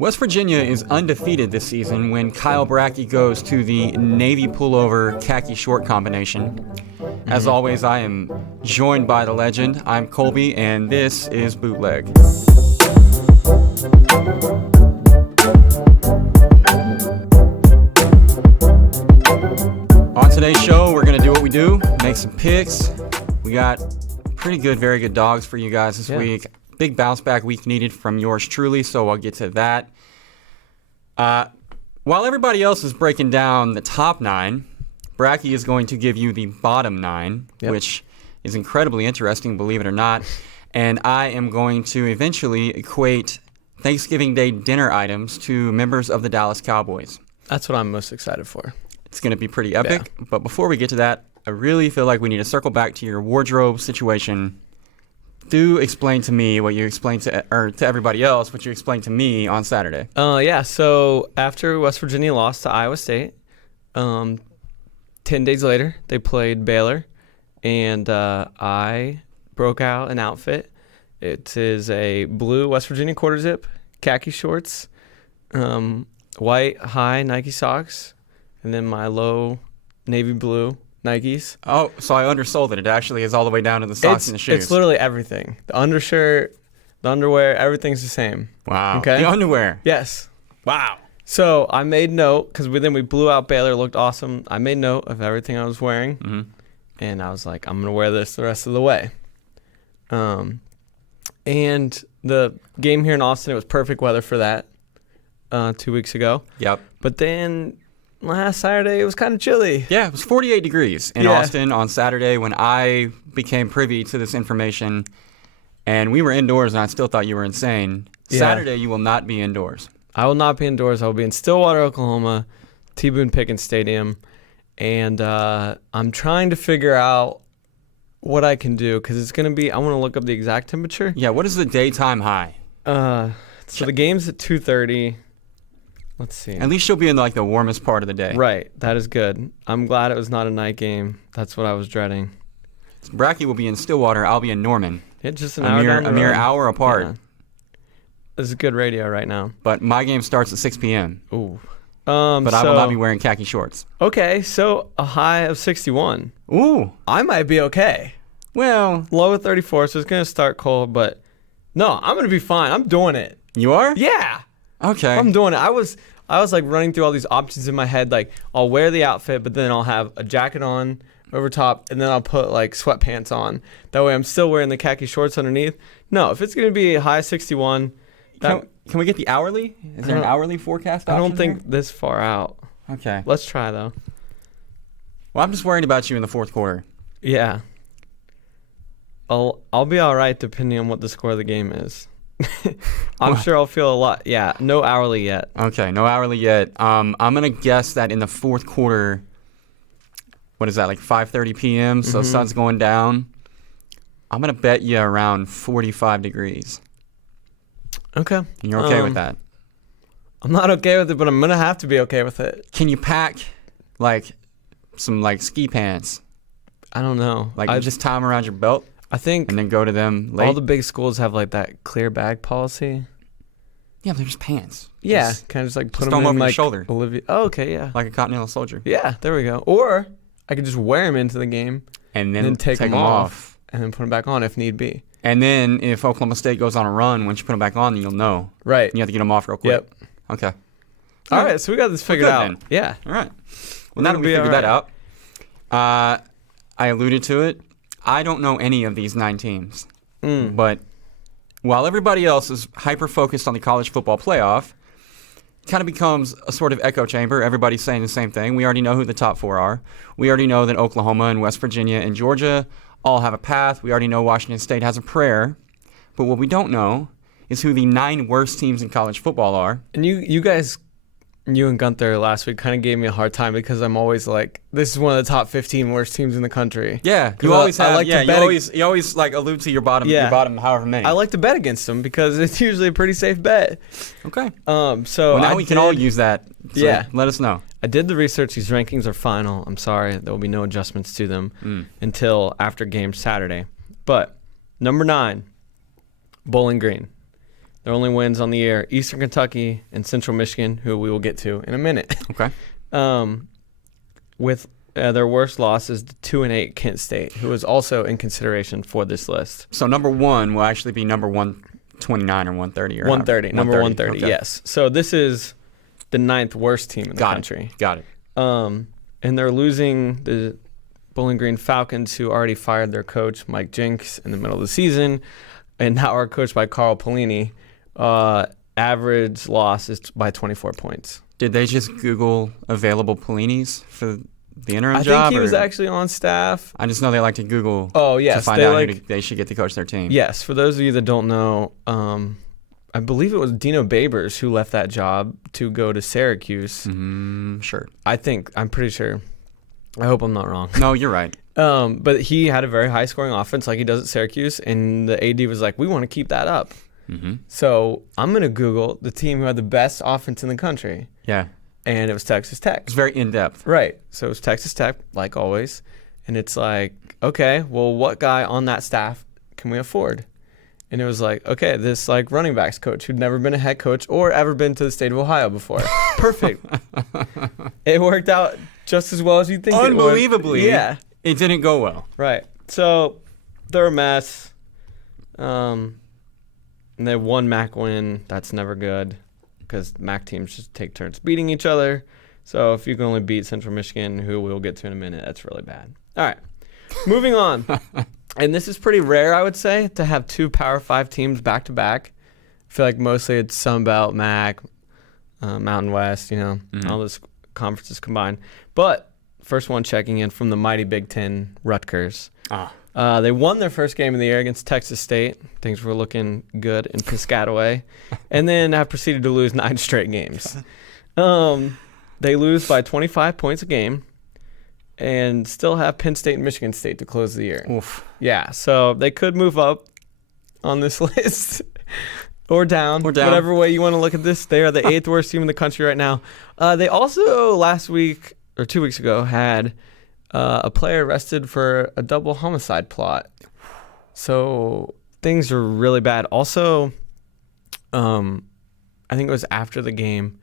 West Virginia is undefeated this season when Kyle Bratke goes to the navy pullover khaki short combination. As always, I am joined by the legend. I'm Kolby, and this is Bootleg. On today's show, we're going to do what we do, make some picks. We got pretty good, very good dogs for you guys this week. Big bounce back week needed from yours truly, so I'll get to that. While everybody else is breaking down the top 9, Bratke is going to give you the bottom 9, which is incredibly interesting, believe it or not. And I am going to eventually equate Thanksgiving Day dinner items to members of the Dallas Cowboys. That's what I'm most excited for. It's going to be pretty epic. Yeah. But before we get to that, I really feel like we need to circle back to your wardrobe situation. Do explain to me what you explained to everybody else, what you explained to me on Saturday. So after West Virginia lost to Iowa State, 10 days later, they played Baylor, and I broke out an outfit. It is a blue West Virginia quarter zip, khaki shorts, white high Nike socks, and then my low navy blue Nikes. Oh, so I undersold it. It actually is all the way down to the socks and the shoes. It's literally everything. The undershirt, the underwear, everything's the same. Wow. Okay? The underwear. Yes. Wow. So I made note, because then we blew out Baylor, looked awesome. I made note of everything I was wearing, and I was like, I'm going to wear this the rest of the way. And the game here in Austin, it was perfect weather for that 2 weeks ago. Yep. But then last Saturday, it was kind of chilly. Yeah, it was 48 degrees in Austin on Saturday when I became privy to this information, and we were indoors, and I still thought you were insane. Yeah. Saturday, you will not be indoors. I will not be indoors. I will be in Stillwater, Oklahoma, T. Boone Pickens Stadium, and I'm trying to figure out what I can do, because it's going to be, I want to look up the exact temperature. Yeah, what is the daytime high? So the game's at 2:30. Let's see. At least you'll be in the warmest part of the day. Right. That is good. I'm glad it was not a night game. That's what I was dreading. Bratke will be in Stillwater. I'll be in Norman. Yeah, just an hour down the road. A mere hour apart. Yeah. This is good radio right now. But my game starts at 6 p.m. Ooh. But I will not be wearing khaki shorts. Okay, so a high of 61. Ooh. I might be okay. Well. Low of 34, so it's going to start cold, but no, I'm going to be fine. I'm doing it. You are? Yeah. Okay. I'm doing it. I was running through all these options in my head. I'll wear the outfit, but then I'll have a jacket on over top, and then I'll put sweatpants on. That way I'm still wearing the khaki shorts underneath. No, if it's going to be a high of 61. Can we get the hourly? Is there an hourly forecast option? I don't think this far out. Okay. Let's try, though. Well, I'm just worried about you in the fourth quarter. Yeah. I'll be all right depending on what the score of the game is. I'm sure I'll feel a lot. Yeah, no hourly yet. Okay, no hourly yet. I'm going to guess that in the fourth quarter, what is that, 5:30 p.m., so sun's going down. I'm going to bet you around 45 degrees. Okay. And you're okay with that? I'm not okay with it, but I'm going to have to be okay with it. Can you pack, some, ski pants? I don't know. Just tie them around your belt? I think. And then go to them late? All the big schools have, that clear bag policy. Yeah, but they're just pants. Yeah, kind of just, put them over in, your shoulder. Olivia. Oh, okay, yeah. Like a Continental Soldier. Yeah, there we go. Or I could just wear them into the game. And then take them off. And then put them back on if need be. And then if Oklahoma State goes on a run, once you put them back on, then you'll know. Right. And you have to get them off real quick. Yep. Okay. All right, so we got this figured out. Then. Yeah. All right. Well, now that we figured that out, I alluded to it. I don't know any of these 9 teams. But while everybody else is hyper-focused on the college football playoff, it kind of becomes a sort of echo chamber. Everybody's saying the same thing. We already know who the top 4 are. We already know that Oklahoma and West Virginia and Georgia all have a path. We already know Washington State has a prayer. But what we don't know is who the 9 worst teams in college football are. And you guys, you and Gunther last week kind of gave me a hard time because I'm always this is one of the top 15 worst teams in the country. Yeah, you always have. You always allude to your bottom. Yeah. Your bottom, however many. I like to bet against them because it's usually a pretty safe bet. Okay. So now we can all use that. So yeah. Let us know. I did the research. These rankings are final. I'm sorry, there will be no adjustments to them until after game Saturday. But number 9, Bowling Green. Their only wins on the year: Eastern Kentucky and Central Michigan, who we will get to in a minute. Okay. With their worst loss is the 2-8 Kent State, who is also in consideration for this list. So number 1 will actually be number 129 or 130 or 130, number 130. Okay. Yes. So this is the 9th worst team in the country. Got it. And they're losing the Bowling Green Falcons, who already fired their coach Mike Jinks in the middle of the season, and now are coached by Carl Pelini. Average loss is by 24 points. Did they just Google available Pellinis for the interim job? I think he was actually on staff. I just know they like to Google yes, to find out who they should get to coach their team. Yes, for those of you that don't know, I believe it was Dino Babers who left that job to go to Syracuse. Sure. I'm pretty sure. I hope I'm not wrong. No, you're right. But he had a very high-scoring offense like he does at Syracuse, and the AD was like, we want to keep that up. So I'm going to Google the team who had the best offense in the country. Yeah. And it was Texas Tech. It's very in-depth. Right. So it was Texas Tech, like always. And it's like, okay, well, what guy on that staff can we afford? And it was like, okay, this like running backs coach who'd never been a head coach or ever been to the state of Ohio before. Perfect. It worked out just as well as you'd think it would. Unbelievably. Yeah. It didn't go well. Right. So they're a mess. And they won MAC win. That's never good because MAC teams just take turns beating each other. So if you can only beat Central Michigan, who we'll get to in a minute, that's really bad. All right. Moving on. And this is pretty rare, I would say, to have 2 Power 5 teams back-to-back. I feel like mostly it's Sun Belt, MAC, Mountain West, all those conferences combined. But first one checking in from the mighty Big Ten, Rutgers. They won their first game of the year against Texas State. Things were looking good in Piscataway. And then have proceeded to lose 9 straight games. They lose by 25 points a game and still have Penn State and Michigan State to close the year. Oof. Yeah, so they could move up on this list or down, whatever way you want to look at this. They are the 8th worst team in the country right now. They also last week or 2 weeks ago had a player arrested for a double homicide plot. So things are really bad. Also, I think it was after the game,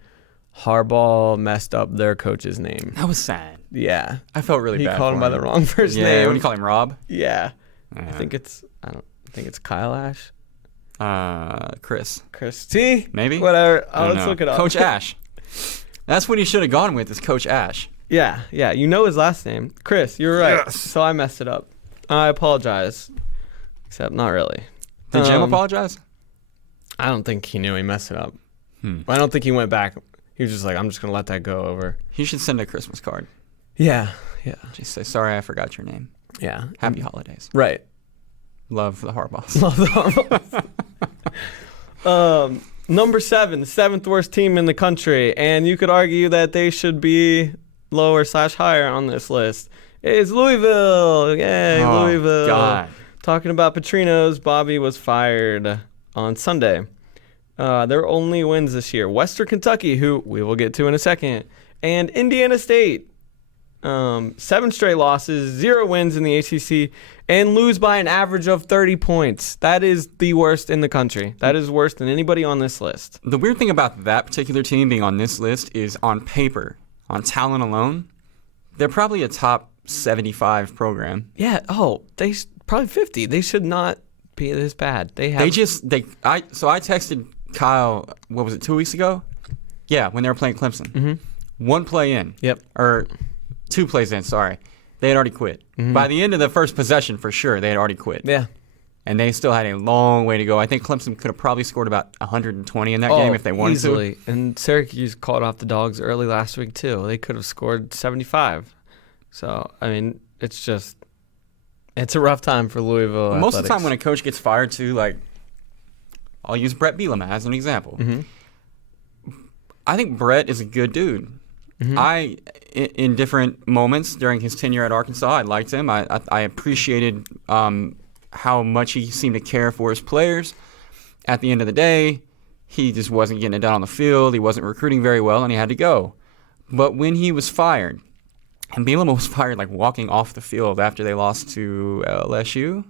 Harbaugh messed up their coach's name. That was sad. Yeah. I felt really bad. He called him by the wrong first name. Yeah, what do you call him, Rob? Yeah. I think it's Kyle Ash. Chris. See? Maybe? Whatever. Let's look it up. Coach Ash. That's what he should have gone with, is Coach Ash. Yeah. You know his last name. Chris, you're right. Yes. So I messed it up. I apologize. Except not really. Did Jim apologize? I don't think he knew he messed it up. I don't think he went back. He was just like, I'm just going to let that go over. He should send a Christmas card. Yeah. Just say, sorry, I forgot your name. Yeah. Happy holidays. Right. Love the Harbaughs. Love the Harbaughs. Number 7, the 7th worst team in the country, and you could argue that they should be lower/higher on this list, is Louisville. Yay, Louisville. God. Talking about Petrinos, Bobby was fired on Sunday. Their only wins this year: Western Kentucky, who we will get to in a second, and Indiana State. 7 straight losses, 0 wins in the ACC, and lose by an average of 30 points. That is the worst in the country. That is worse than anybody on this list. The weird thing about that particular team being on this list is, on paper, on talent alone, they're probably a top 75 program. Yeah. They probably 50. They should not be this bad. So I texted Kyle, what was it, 2 weeks ago? Yeah, when they were playing Clemson. Mm-hmm. 1 play in. Yep. Or 2 plays in, sorry. They had already quit. Mm-hmm. By the end of the first possession, for sure, they had already quit. Yeah. And they still had a long way to go. I think Clemson could have probably scored about 120 in that game if they wanted easily. to. And Syracuse called off the Dogs early last week, too. They could have scored 75. So, I mean, it's a rough time for Louisville Most athletics. of the time when a coach gets fired, too, like, I'll use Brett Bielema as an example. Mm-hmm. I think Brett is a good dude. Mm-hmm. In different moments during his tenure at Arkansas, I liked him. I appreciated how much he seemed to care for his players. At the end of the day, he just wasn't getting it done on the field. He wasn't recruiting very well, and he had to go. But when he was fired, and Bielema was fired like walking off the field after they lost to LSU,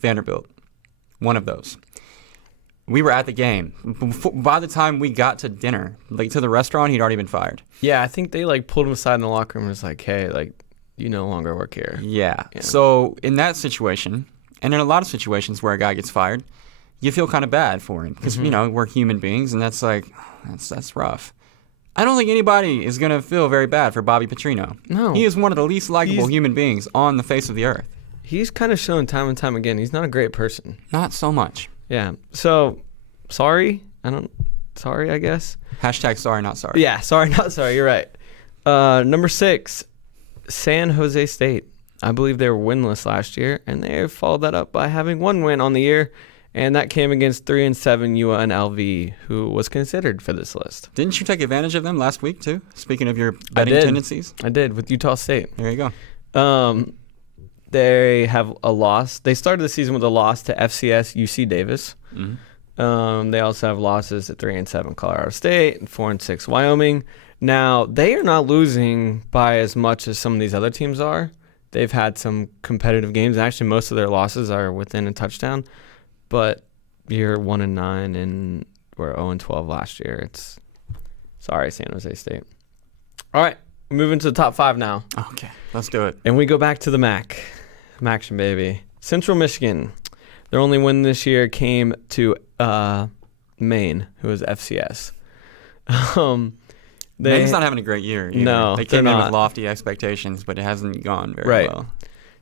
Vanderbilt, one of those. We were at the game. By the time we got to dinner, like to the restaurant, he'd already been fired. Yeah, I think they like pulled him aside in the locker room and was like, "Hey, like you no longer work here." Yeah. So in that situation, and in a lot of situations where a guy gets fired, you feel kind of bad for him because we're human beings, and that's like that's rough. I don't think anybody is gonna feel very bad for Bobby Petrino. No, he is one of the least likable human beings on the face of the earth. He's kind of shown time and time again he's not a great person. Not so much. Yeah. So sorry. Sorry, I guess. Hashtag sorry, not sorry. Yeah, sorry, not sorry. You're right. Number 6, San Jose State. I believe they were winless last year, and they followed that up by having 1 win on the year, and that came against 3-7 UNLV, who was considered for this list. Didn't you take advantage of them last week too? Speaking of your betting tendencies, I did with Utah State. There you go. They have a loss. They started the season with a loss to FCS UC Davis. Mm-hmm. They also have losses at 3-7 Colorado State and 4-6 Wyoming. Now they are not losing by as much as some of these other teams are. They've had some competitive games. Actually, most of their losses are within a touchdown. But you're 1-9 and we're 0-12 last year. Sorry, San Jose State. All right, moving to the top 5 now. Okay, let's do it. And we go back to the MAC. Maction, baby. Central Michigan. Their only win this year came to Maine, who was FCS. Maine's not having a great year either. No, they came in with lofty expectations, but it hasn't gone very well.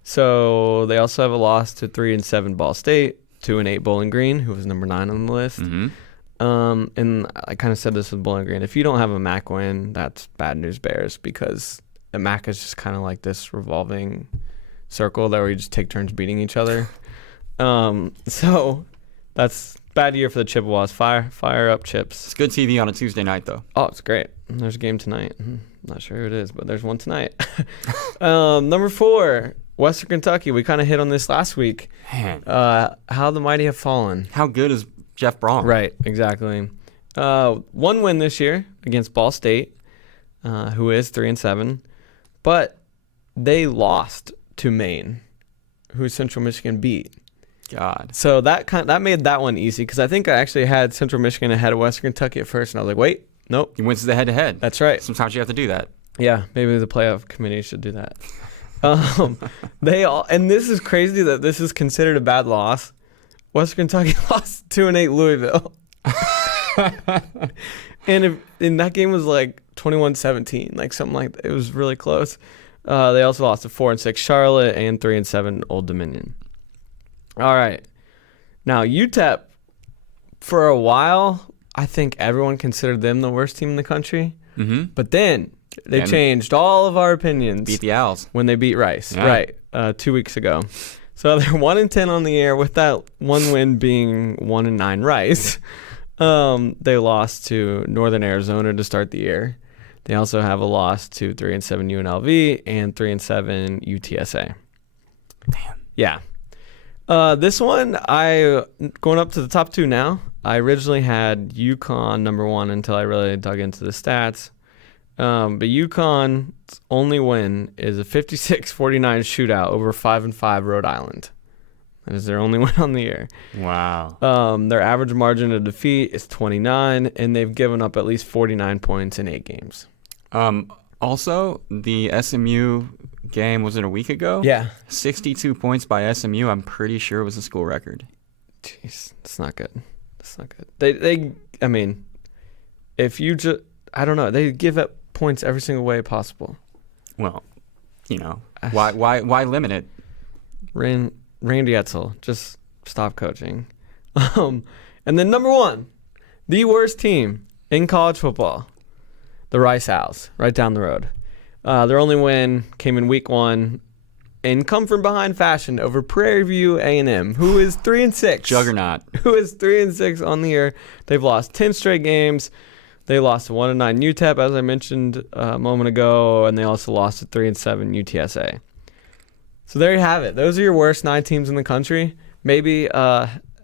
So they also have a loss to 3-7 Ball State, 2-8 Bowling Green, who was number 9 on the list. Mm-hmm. And I kind of said this with Bowling Green. If you don't have a MAC win, that's bad news bears, because the MAC is just kind of like this revolving circle that we just take turns beating each other. So that's bad year for the Chippewas. Fire up, Chips. It's good TV on a Tuesday night, though. Oh, it's great. There's a game tonight. Not sure who it is, but there's one tonight. Number 4, Western Kentucky. We kind of hit on this last week. Man. How the mighty have fallen. How good is Jeff Braun? Right, exactly. 1 win this year against Ball State, who is 3-7, but they lost to Maine, who Central Michigan beat. God. So that made that one easy, because I think I actually had Central Michigan ahead of Western Kentucky at first, and I was like, wait, nope. He wins the head-to-head. That's right. Sometimes you have to do that. Yeah, maybe the playoff committee should do that. And this is crazy that this is considered a bad loss. Western Kentucky lost 2-8 Louisville. and that game was like 21-17, like something like that. It was really close. They also lost to 4-6 Charlotte and 3-7 Old Dominion. All right. Now, UTEP, for a while, I think everyone considered them the worst team in the country. Mm-hmm. But then they changed all of our opinions. Beat the Owls. When they beat Rice. Yeah. Right. 2 weeks ago. So they're 1-10 on the year, with that one win being 1-9 Rice. They lost to Northern Arizona to start the year. They also have a loss to 3-7 UNLV and 3-7 UTSA. Damn. Yeah. This one, going up to the top 2 now. I originally had UConn number 1 until I really dug into the stats. But UConn's only win is a 56-49 shootout over 5-5 Rhode Island. That is their only win on the year. Wow. Their average margin of defeat is 29, and they've given up at least 49 points in 8 games. Also, the SMU game, was it a week ago? Yeah. 62 points by SMU. I'm pretty sure it was a school record. Jeez, it's not good. It's not good. I mean, if you just, I don't know, they give up points every single way possible. Well, why limit it? Randy Edsel, just stop coaching. And then number 1, the worst team in college football, the Rice Owls, right down the road. Their only win came in week 1 in come from behind fashion over Prairie View A&M, who is 3-6. Juggernaut. Who is 3-6 on the year. They've lost 10 straight games. They lost to 1-9 UTEP, as I mentioned a moment ago, and they also lost to 3-7 UTSA. So there you have it. Those are your worst 9 teams in the country. Maybe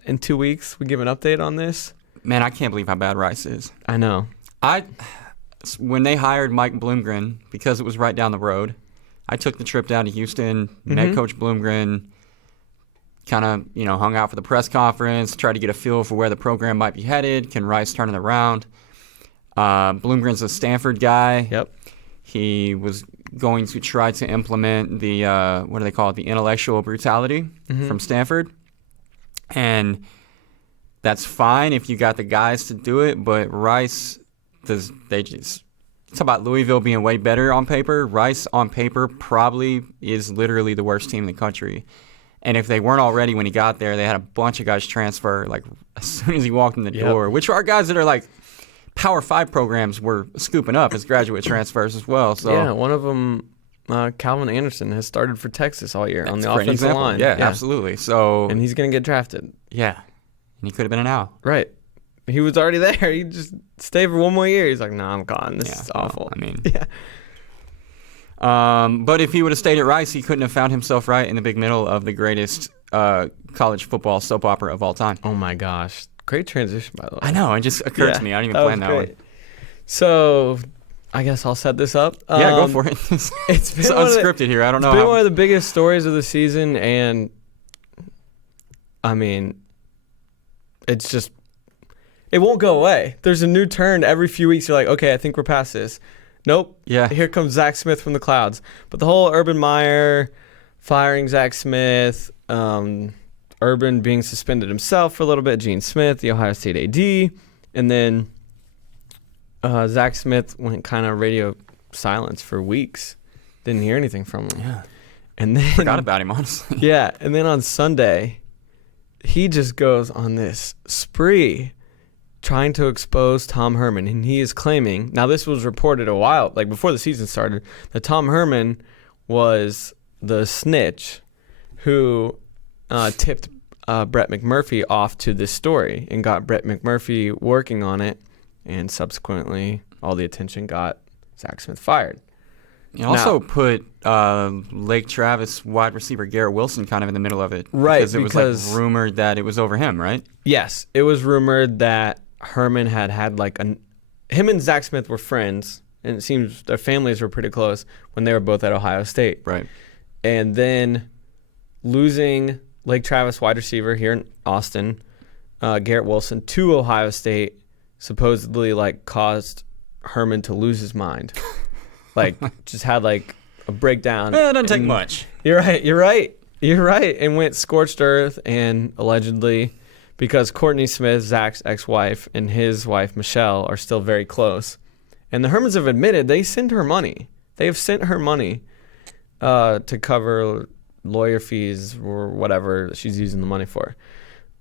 in 2 weeks we give an update on this. Man, I can't believe how bad Rice is. I know. When they hired Mike Bloomgren, because it was right down the road, I took the trip down to Houston, met Coach Bloomgren, kind of, hung out for the press conference, tried to get a feel for where the program might be headed. Can Rice turn it around? Bloomgren's a Stanford guy. Yep. He was going to try to implement the, what do they call it, the intellectual brutality from Stanford. And that's fine if you got the guys to do it, but Rice, it's about Louisville being way better on paper. Rice on paper probably is literally the worst team in the country. And if they weren't already when he got there, they had a bunch of guys transfer like as soon as he walked in the door, which are guys that are like Power 5 programs were scooping up as graduate transfers as well. So yeah, one of them, Calvin Anderson, has started for Texas all year on the offensive line. Yeah, absolutely. So, and he's going to get drafted. Yeah. And he could have been an owl. Right. He was already there. He just stayed for one more year. He's like, no, I'm gone. This is awful. But if he would have stayed at Rice, he couldn't have found himself right in the big middle of the greatest college football soap opera of all time. Oh, my gosh. Great transition, by the way. I know. It just occurred to me. I didn't even plan that one. So, I guess I'll set this up. Yeah, go for it. It's unscripted here. I don't know. It's been one of the biggest stories of the season, and, I mean, it's just, it won't go away. There's a new turn every few weeks. You're like, okay, I think we're past this. Nope. Yeah. Here comes Zach Smith from the clouds. But the whole Urban Meyer firing Zach Smith, Urban being suspended himself for a little bit, Gene Smith, the Ohio State AD, and then Zach Smith went kind of radio silence for weeks. Didn't hear anything from him. Yeah. And then forgot about him, honestly. Yeah. And then on Sunday, he just goes on this spree trying to expose Tom Herman. And he is claiming, now this was reported a while, like before the season started, that Tom Herman was the snitch who tipped Brett McMurphy off to this story and got Brett McMurphy working on it. And subsequently, all the attention got Zach Smith fired. He also put Lake Travis wide receiver Garrett Wilson kind of in the middle of it. Right. Because it was like rumored that it was over him, right? Yes. It was rumored that Herman had like him and Zach Smith were friends, and it seems their families were pretty close when they were both at Ohio State. Right. And then losing Lake Travis wide receiver here in Austin, Garrett Wilson, to Ohio State, supposedly like caused Herman to lose his mind. Like just had like a breakdown. It doesn't take much. You're right. And went scorched earth, and allegedly, because Courtney Smith, Zach's ex-wife, and his wife Michelle are still very close, and the Hermans have admitted they sent her money. They have sent her money to cover lawyer fees or whatever she's using the money for.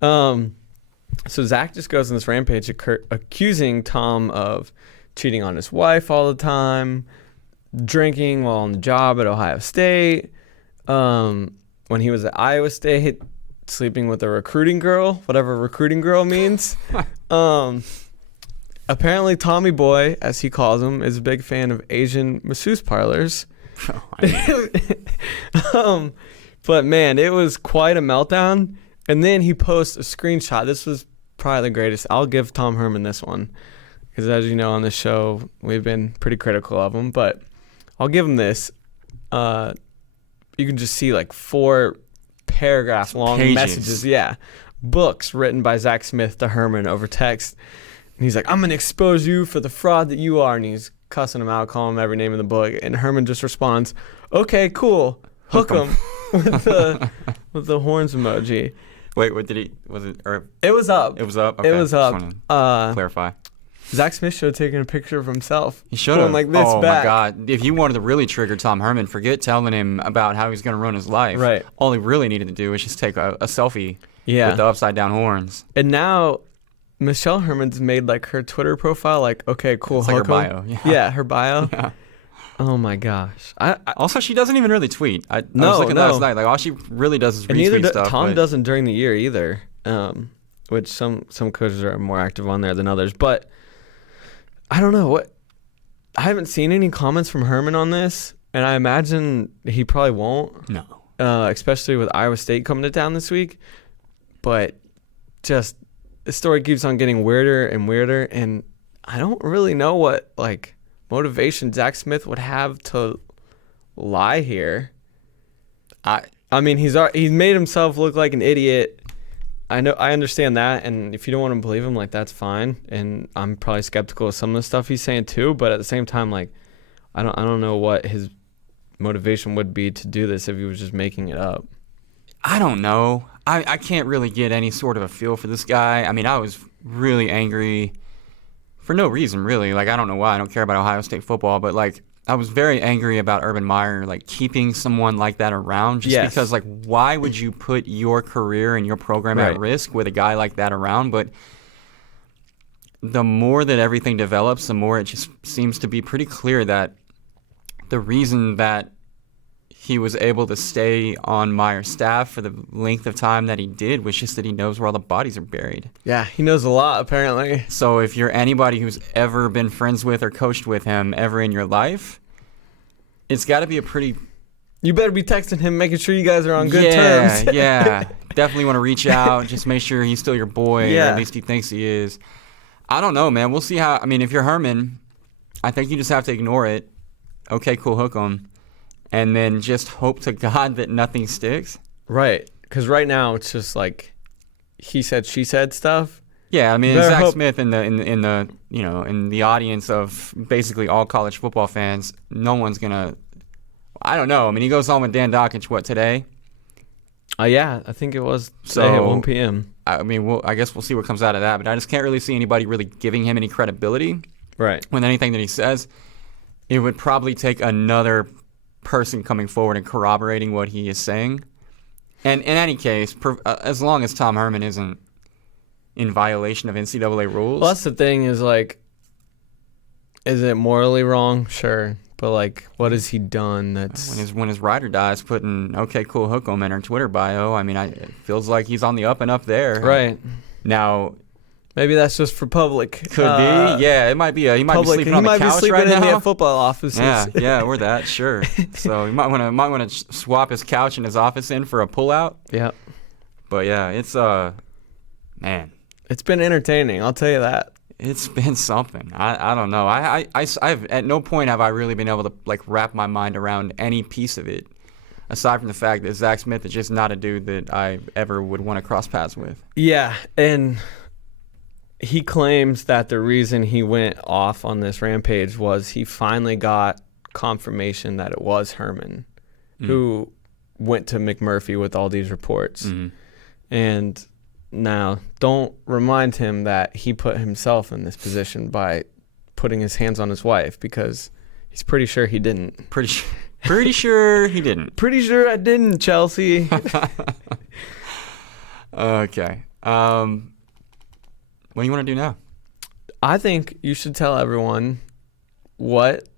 So Zach just goes on this rampage accusing Tom of cheating on his wife all the time, drinking while on the job at Ohio State, when he was at Iowa State, sleeping with a recruiting girl, whatever recruiting girl means. Apparently Tommy Boy, as he calls him, is a big fan of Asian masseuse parlors. But man, it was quite a meltdown. And then he posts a screenshot. This was probably the greatest. I'll give Tom Herman this one, because as you know on this show, we've been pretty critical of him. But I'll give him this. You can just see like 4 paragraph long messages. Yeah. Books written by Zach Smith to Herman over text. And he's like, I'm going to expose you for the fraud that you are. And he's cussing him out, calling him every name in the book. And Herman just responds, okay, cool. Hook him with the horns emoji. Wait, what did he? Was it? Or it was up. It was up. Okay. It was up. Clarify. Zach Smith should have taken a picture of himself. He should have. Like this oh back. My God! If you wanted to really trigger Tom Herman, forget telling him about how he's going to run his life. Right. All he really needed to do was just take a selfie. Yeah. With the upside down horns. And now Michelle Herman's made like her Twitter profile like, okay, cool. It's like her bio. Yeah, her bio. Yeah. Oh my gosh. Also, she doesn't even really tweet. I was looking at that last night. Like all she really does is retweet stuff. Tom doesn't during the year either. Which some coaches are more active on there than others. But I don't know what. I haven't seen any comments from Herman on this, and I imagine he probably won't. No. Especially with Iowa State coming to town this week. But just the story keeps on getting weirder and weirder, and I don't really know what like motivation Zach Smith would have to lie here. I mean, he's made himself look like an idiot. I understand that, and if you don't want to believe him, like, that's fine. And I'm probably skeptical of some of the stuff he's saying too. But at the same time, like, I don't know what his motivation would be to do this if he was just making it up. I don't know. I can't really get any sort of a feel for this guy. I mean, I was really angry for no reason, really. Like, I don't know why. I don't care about Ohio State football, but like, I was very angry about Urban Meyer, like, keeping someone like that around just because, like, why would you put your career and your program at risk with a guy like that around? But the more that everything develops, the more it just seems to be pretty clear that the reason that he was able to stay on Meyer's staff for the length of time that he did was just that he knows where all the bodies are buried. Yeah, he knows a lot, apparently. So if you're anybody who's ever been friends with or coached with him ever in your life, it's got to be a pretty... You better be texting him, making sure you guys are on good terms. Yeah. Definitely want to reach out. Just make sure he's still your boy, or at least he thinks he is. I don't know, man. We'll see how... I mean, if you're Herman, I think you just have to ignore it. Okay, cool, hook 'em. And then just hope to God that nothing sticks. Right. Because right now it's just like he said, she said stuff. Yeah, I mean, Zach Smith in the audience of basically all college football fans, no one's gonna. I don't know. I mean, he goes on with Dan Dockich today. Yeah, I think it was today at 1 p.m. I mean, I guess we'll see what comes out of that. But I just can't really see anybody really giving him any credibility. Right. With anything that he says, it would probably take another person coming forward and corroborating what he is saying. And in any case, as long as Tom Herman isn't in violation of NCAA rules. Well, that's the thing is, like, is it morally wrong? Sure. But, like, what has he done that's... When his ride or die is putting, okay, cool, hook 'em in her Twitter bio, I mean, it feels like he's on the up and up there. Right. Now... Maybe that's just for public. Could be. Yeah, it might be. He might be sleeping on the couch right now. He might be sleeping in the football offices. Yeah, or that, sure. So you might want to swap his couch in his office in for a pullout. Yeah. But yeah, it's man. It's been entertaining. I'll tell you that. It's been something. I don't know. I've at no point have I really been able to like wrap my mind around any piece of it, aside from the fact that Zach Smith is just not a dude that I ever would want to cross paths with. Yeah, and he claims that the reason he went off on this rampage was he finally got confirmation that it was Herman who went to McMurphy with all these reports. Mm-hmm. And now, don't remind him that he put himself in this position by putting his hands on his wife, because he's pretty sure he didn't. Pretty sure he didn't. Pretty sure I didn't, Chelsea. Okay. What do you want to do now? I think you should tell everyone what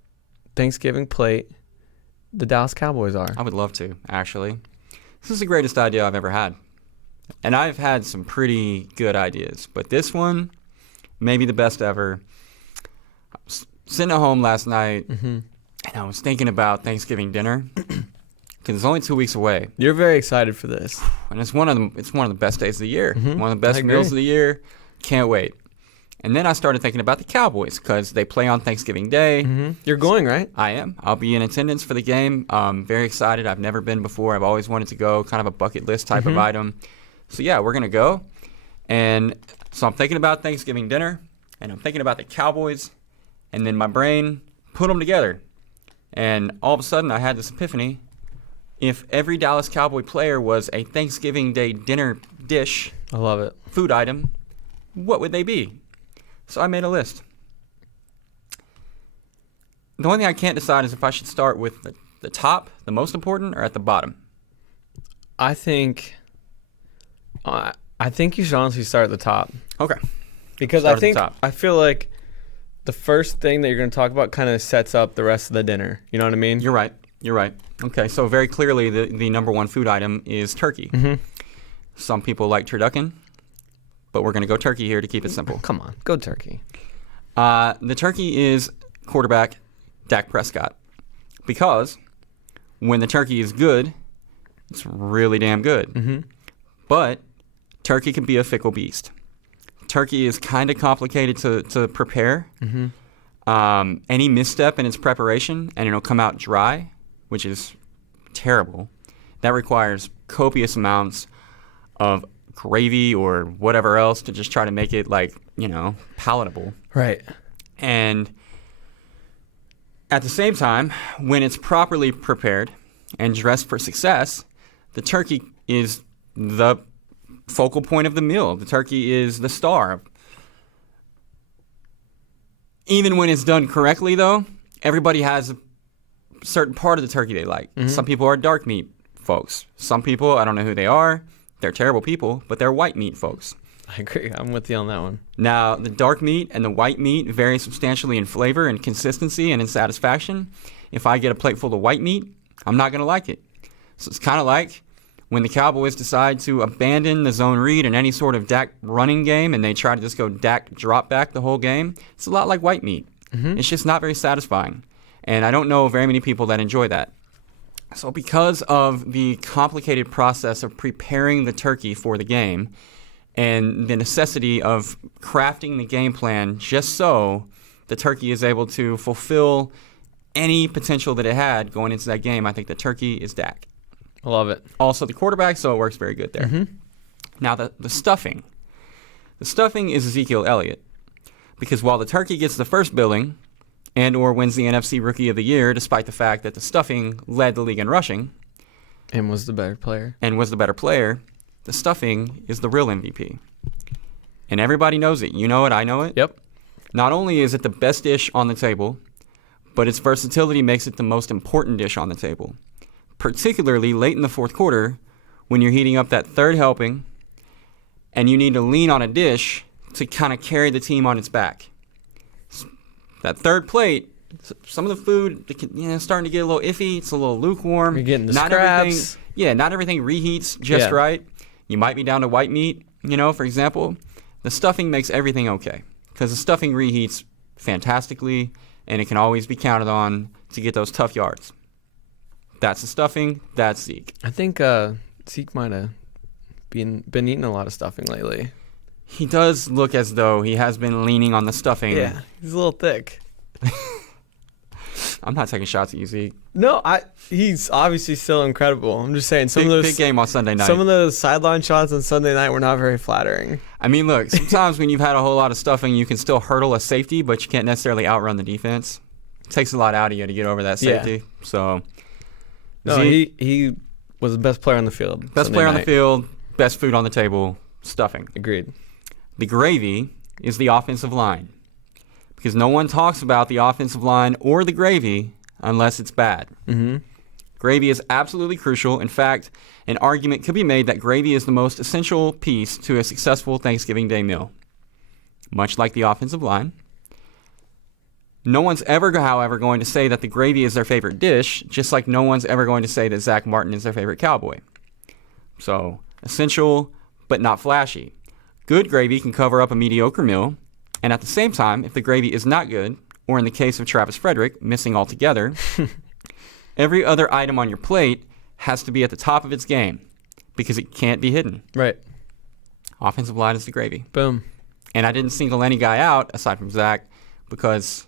Thanksgiving plate the Dallas Cowboys are. I would love to, actually. This is the greatest idea I've ever had. And I've had some pretty good ideas, but this one, maybe the best ever. I was sitting at home last night, and I was thinking about Thanksgiving dinner, because it's only 2 weeks away. You're very excited for this. And it's one of the best days of the year. One of the best meals of the year. Can't wait. And then I started thinking about the Cowboys, because they play on Thanksgiving Day. You're going, right? I am. I'll be in attendance for the game. Very excited. I've never been before. I've always wanted to go, kind of a bucket list type of item. So, yeah, we're going to go. And so I'm thinking about Thanksgiving dinner, and I'm thinking about the Cowboys, and then my brain put them together. And all of a sudden, I had this epiphany. If every Dallas Cowboy player was a Thanksgiving Day dinner dish, I love it, food item, what would they be? So I made a list. The only thing I can't decide is if I should start with the top, the most important, or at the bottom. I think you should honestly start at the top. Okay. Because I feel like the first thing that you're going to talk about kind of sets up the rest of the dinner. You know what I mean? You're right. Okay, so very clearly the number one food item is turkey. Some people like turducken, but we're going to go turkey here to keep it simple. Come on, go turkey. The turkey is quarterback Dak Prescott, because when the turkey is good, it's really damn good. But turkey can be a fickle beast. Turkey is kind of complicated to prepare. Any misstep in its preparation, and it'll come out dry, which is terrible. that requires copious amounts of gravy or whatever else to just try to make it palatable. Right. And at the same time, when it's properly prepared and dressed for success, the turkey is the focal point of the meal. The turkey is the star. Even when it's done correctly, though, everybody has a certain part of the turkey they like. Mm-hmm. Some people are dark meat folks. Some people, I don't know who they are. They're terrible people, but they're white meat folks. I agree. I'm with you on that one. Now, the dark meat and the white meat vary substantially in flavor and consistency and in satisfaction. If I get a plate full of white meat, I'm not going to like it. So it's kind of like when the Cowboys decide to abandon the zone read in any sort of Dak running game and they try to just go Dak drop back the whole game. It's a lot like white meat. Mm-hmm. It's just not very satisfying. And I don't know very many people that enjoy that. So because of the complicated process of preparing the turkey for the game and the necessity of crafting the game plan just so the turkey is able to fulfill any potential that it had going into that game, I think the turkey is Dak. I love it. Also the quarterback, so it works very good there. Mm-hmm. Now the stuffing. The stuffing is Ezekiel Elliott because while the turkey gets the first billing and or wins the NFC Rookie of the Year, despite the fact that the stuffing led the league in rushing. And was the better player. The stuffing is the real MVP. And everybody knows it. You know it, I know it. Yep. Not only is it the best dish on the table, but its versatility makes it the most important dish on the table. Particularly late in the fourth quarter, when you're heating up that third helping, and you need to lean on a dish to kind of carry the team on its back. That third plate, some of the food starting to get a little iffy. It's a little lukewarm. You're getting the not scraps. Not everything reheats just right. You might be down to white meat, for example. The stuffing makes everything okay because the stuffing reheats fantastically, and it can always be counted on to get those tough yards. That's the stuffing. That's Zeke. I think Zeke might have been eating a lot of stuffing lately. He does look as though he has been leaning on the stuffing. Yeah, he's a little thick. I'm not taking shots at you, Zeke. No, he's obviously still incredible. I'm just saying big game on Sunday night. Some of those sideline shots on Sunday night were not very flattering. I mean, look, sometimes when you've had a whole lot of stuffing, you can still hurdle a safety, but you can't necessarily outrun the defense. It takes a lot out of you to get over that safety. Yeah. So, no, he was the best player on the field. Best player on the field, best food on the table, stuffing. Agreed. The gravy is the offensive line. Because no one talks about the offensive line or the gravy unless it's bad. Mm-hmm. Gravy is absolutely crucial. In fact, an argument could be made that gravy is the most essential piece to a successful Thanksgiving Day meal. Much like the offensive line. No one's ever, however, going to say that the gravy is their favorite dish, just like no one's ever going to say that Zach Martin is their favorite Cowboy. So, essential, but not flashy. Good gravy can cover up a mediocre meal. And at the same time, if the gravy is not good, or in the case of Travis Frederick, missing altogether, every other item on your plate has to be at the top of its game because it can't be hidden. Right. Offensive line is the gravy. Boom. And I didn't single any guy out, aside from Zach, because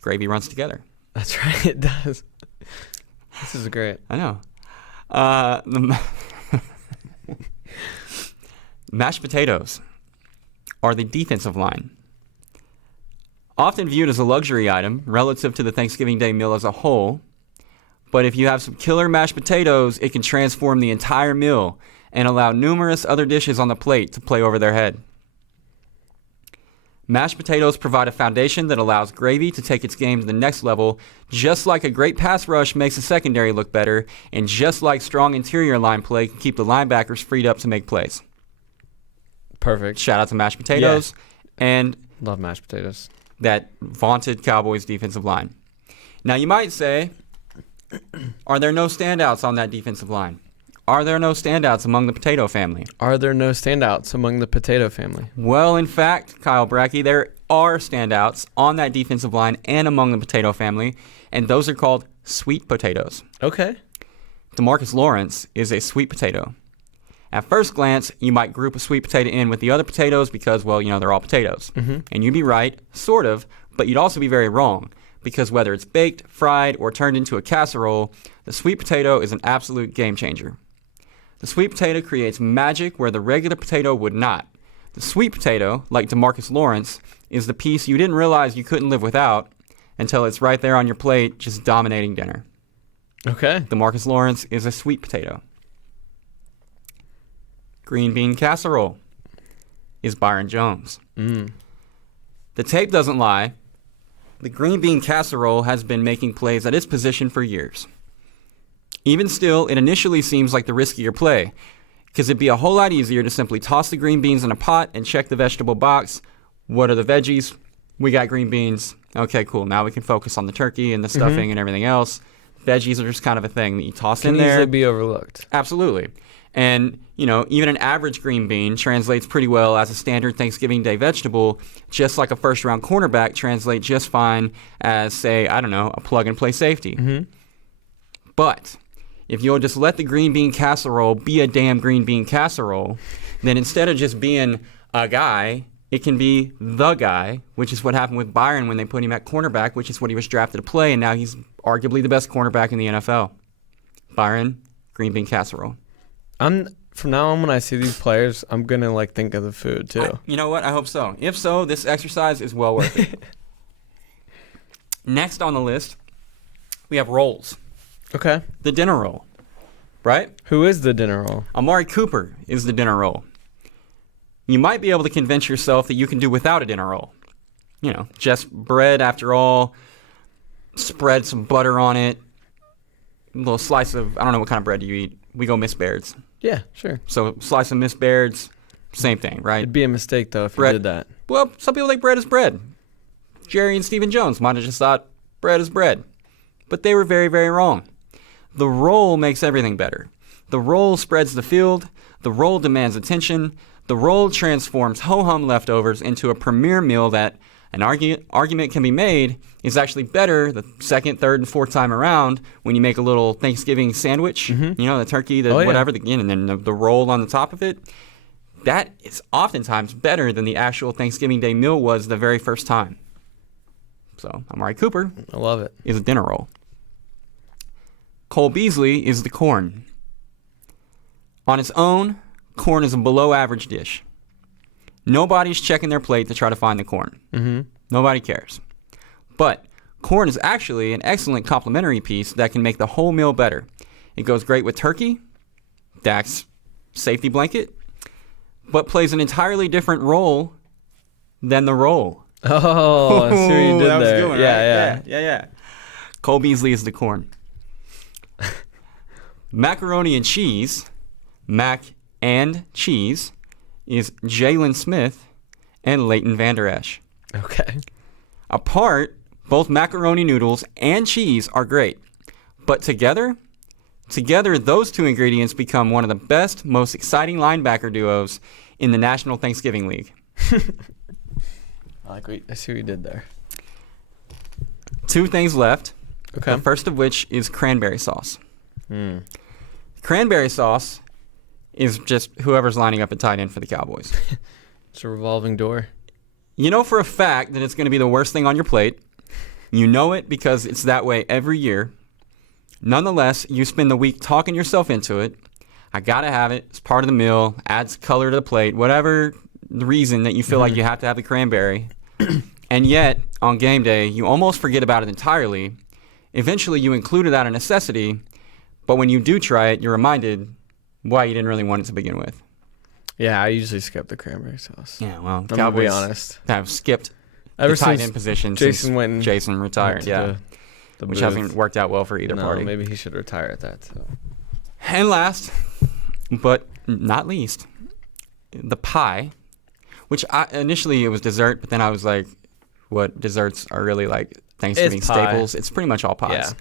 gravy runs together. That's right, it does. This is great. I know. Mashed potatoes are the defensive line. Often viewed as a luxury item relative to the Thanksgiving Day meal as a whole, but if you have some killer mashed potatoes, it can transform the entire meal and allow numerous other dishes on the plate to play over their head. Mashed potatoes provide a foundation that allows gravy to take its game to the next level, just like a great pass rush makes the secondary look better, and just like strong interior line play can keep the linebackers freed up to make plays. Perfect. Shout out to mashed potatoes and love mashed potatoes. That vaunted Cowboys defensive line. Now you might say, are there no standouts on that defensive line? Are there no standouts among the potato family? Are there no standouts among the potato family? Well, in fact, Kyle Bratke, there are standouts on that defensive line and among the potato family, and those are called sweet potatoes. Okay. DeMarcus Lawrence is a sweet potato. At first glance, you might group a sweet potato in with the other potatoes because, well, they're all potatoes. Mm-hmm. And you'd be right, sort of, but you'd also be very wrong because whether it's baked, fried, or turned into a casserole, the sweet potato is an absolute game changer. The sweet potato creates magic where the regular potato would not. The sweet potato, like DeMarcus Lawrence, is the piece you didn't realize you couldn't live without until it's right there on your plate, just dominating dinner. Okay. DeMarcus Lawrence is a sweet potato. Green bean casserole is Byron Jones. The tape doesn't lie. The green bean casserole has been making plays at its position for years. Even still, it initially seems like the riskier play, because it'd be a whole lot easier to simply toss the green beans in a pot and check the vegetable box. What are the veggies? We got green beans. Okay, cool. Now we can focus on the turkey and the stuffing and everything else. Veggies are just kind of a thing that you toss in there. Can easily be overlooked. Absolutely. And, even an average green bean translates pretty well as a standard Thanksgiving Day vegetable, just like a first-round cornerback translates just fine as, say, a plug-and-play safety. But if you'll just let the green bean casserole be a damn green bean casserole, then instead of just being a guy, it can be the guy, which is what happened with Byron when they put him at cornerback, which is what he was drafted to play, and now he's arguably the best cornerback in the NFL. Byron, green bean casserole. From now on, when I see these players, I'm going to think of the food too. You know what? I hope so. If so, this exercise is well worth it. Next on the list, we have rolls. Okay. The dinner roll, right? Who is the dinner roll? Amari Cooper is the dinner roll. You might be able to convince yourself that you can do without a dinner roll. Just bread after all, spread some butter on it, a little slice of, I don't know what kind of bread do you eat. We go Miss Baird's. Yeah, sure. So slice of Miss Baird's, same thing, right? It'd be a mistake, though, if bread, you did that. Well, some people think bread is bread. Jerry and Stephen Jones might have just thought bread is bread. But they were very, very wrong. The roll makes everything better. The roll spreads the field. The roll demands attention. The roll transforms ho-hum leftovers into a premier meal that an argument can be made is actually better the second, third, and fourth time around when you make a little Thanksgiving sandwich, the turkey, whatever, and then the roll on the top of it. That is oftentimes better than the actual Thanksgiving Day meal was the very first time. So, Amari Cooper. I love it. Is a dinner roll. Cole Beasley is the corn. On its own, corn is a below-average dish. Nobody's checking their plate to try to find the corn. Nobody cares. But corn is actually an excellent complementary piece that can make the whole meal better. It goes great with turkey, Dak's safety blanket, but plays an entirely different role than the roll. Oh, I see what you did that there. Was good, right? Yeah. Cole Beasley is the corn. Macaroni and cheese, mac and cheese, is Jalen Smith and Leighton Vander Esch. Okay. Apart, both macaroni noodles and cheese are great. But together, those two ingredients become one of the best, most exciting linebacker duos in the National Thanksgiving League. I see what you did there. Two things left. Okay. The first of which is cranberry sauce. Cranberry sauce is just whoever's lining up at tight end for the Cowboys. It's a revolving door. You know for a fact that it's going to be the worst thing on your plate. You know it because it's that way every year. Nonetheless, you spend the week talking yourself into it. I got to have it. It's part of the meal. Adds color to the plate. Whatever the reason that you feel like you have to have the cranberry. And yet, on game day, you almost forget about it entirely. Eventually, you include it out of necessity. But when you do try it, you're reminded why you didn't really want it to begin with. Yeah, I usually skip the cranberry sauce. Yeah, well, the I'm Cowboys be honest. have skipped Ever the tight since end position Jason since Jason retired. Yeah, the which booth. hasn't worked out well for either party. Maybe he should retire at that. So. And last, but not least, the pie, which initially it was dessert, but then I was like, what desserts are really like Thanksgiving staples? It's pretty much all pies. Yeah.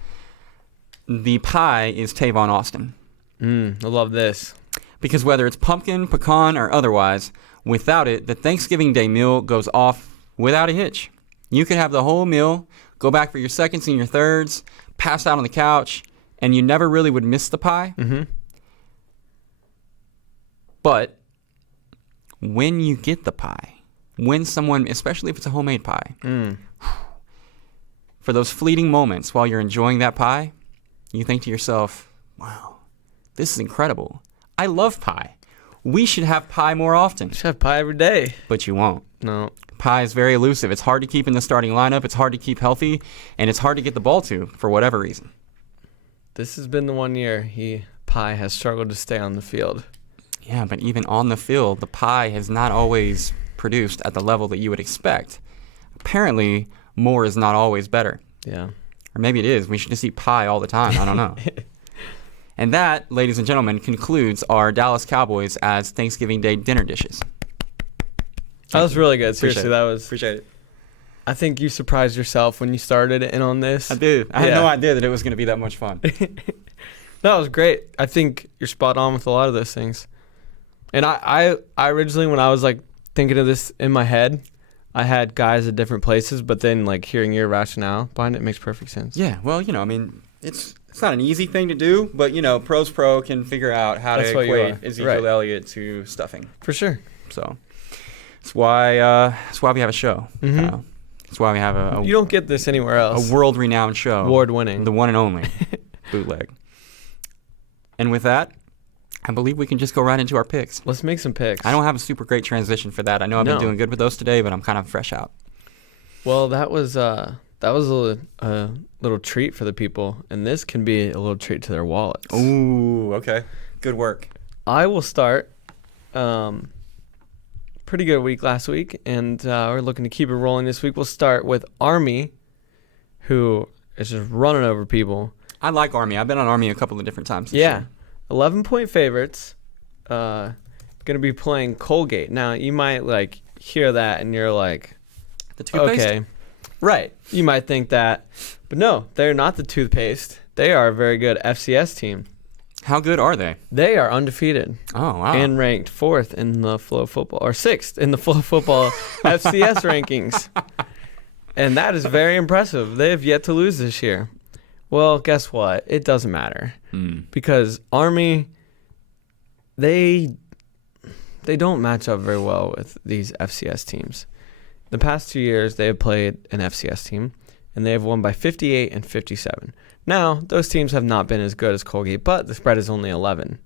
The pie is Tavon Austin. I love this. Because whether it's pumpkin, pecan, or otherwise, without it, the Thanksgiving Day meal goes off without a hitch. You could have the whole meal, go back for your seconds and your thirds, pass out on the couch, and you never really would miss the pie. But when you get the pie, when someone, especially if it's a homemade pie, for those fleeting moments while you're enjoying that pie, you think to yourself, wow, this is incredible. I love pie. We should have pie more often. You should have pie every day. But you won't. No. Pie is very elusive. It's hard to keep in the starting lineup. It's hard to keep healthy. And it's hard to get the ball to for whatever reason. This has been the one year Pie has struggled to stay on the field. Yeah, but even on the field, the pie has not always produced at the level that you would expect. Apparently, more is not always better. Yeah. Or maybe it is. We should just eat pie all the time. I don't know. And that, ladies and gentlemen, concludes our Dallas Cowboys as Thanksgiving Day dinner dishes. That was really good. Appreciate Seriously, it. Appreciate it. I think you surprised yourself when you started in on this. I did. I had no idea that it was going to be that much fun. That was great. I think you're spot on with a lot of those things. And I originally, when I was like thinking of this in my head, I had guys at different places, but then like hearing your rationale behind it makes perfect sense. Yeah, well, I mean, it's not an easy thing to do, but pros pro can figure out how to equate Ezekiel Elliott to stuffing. For sure. So that's why we have a show. Mm-hmm. That's why we have a you don't get this anywhere else. A world-renowned show. Award-winning. The one and only Bootleg. And with that, I believe we can just go right into our picks. Let's make some picks. I don't have a super great transition for that. I know I've been doing good with those today, but I'm kind of fresh out. Well, that was a little treat for the people, and this can be a little treat to their wallets. Ooh, okay. Good work. I will start. Pretty good week last week, and we're looking to keep it rolling this week. We'll start with Army, who is just running over people. I like Army. I've been on Army a couple of different times this year. 11-point favorites. Going to be playing Colgate. Now, you might like hear that, and you're like, the toothpaste? Okay. Right. You might think that. But no, they're not the toothpaste. They are a very good FCS team. How good are they? They are undefeated. Oh, wow. And ranked 4th in the FloFootball, or 6th in the FloFootball FCS rankings. And that is very impressive. They have yet to lose this year. Well, guess what? It doesn't matter. Because Army, they don't match up very well with these FCS teams. The past 2 years, they have played an FCS team, and they have won by 58 and 57. Now, those teams have not been as good as Colgate, but the spread is only 11.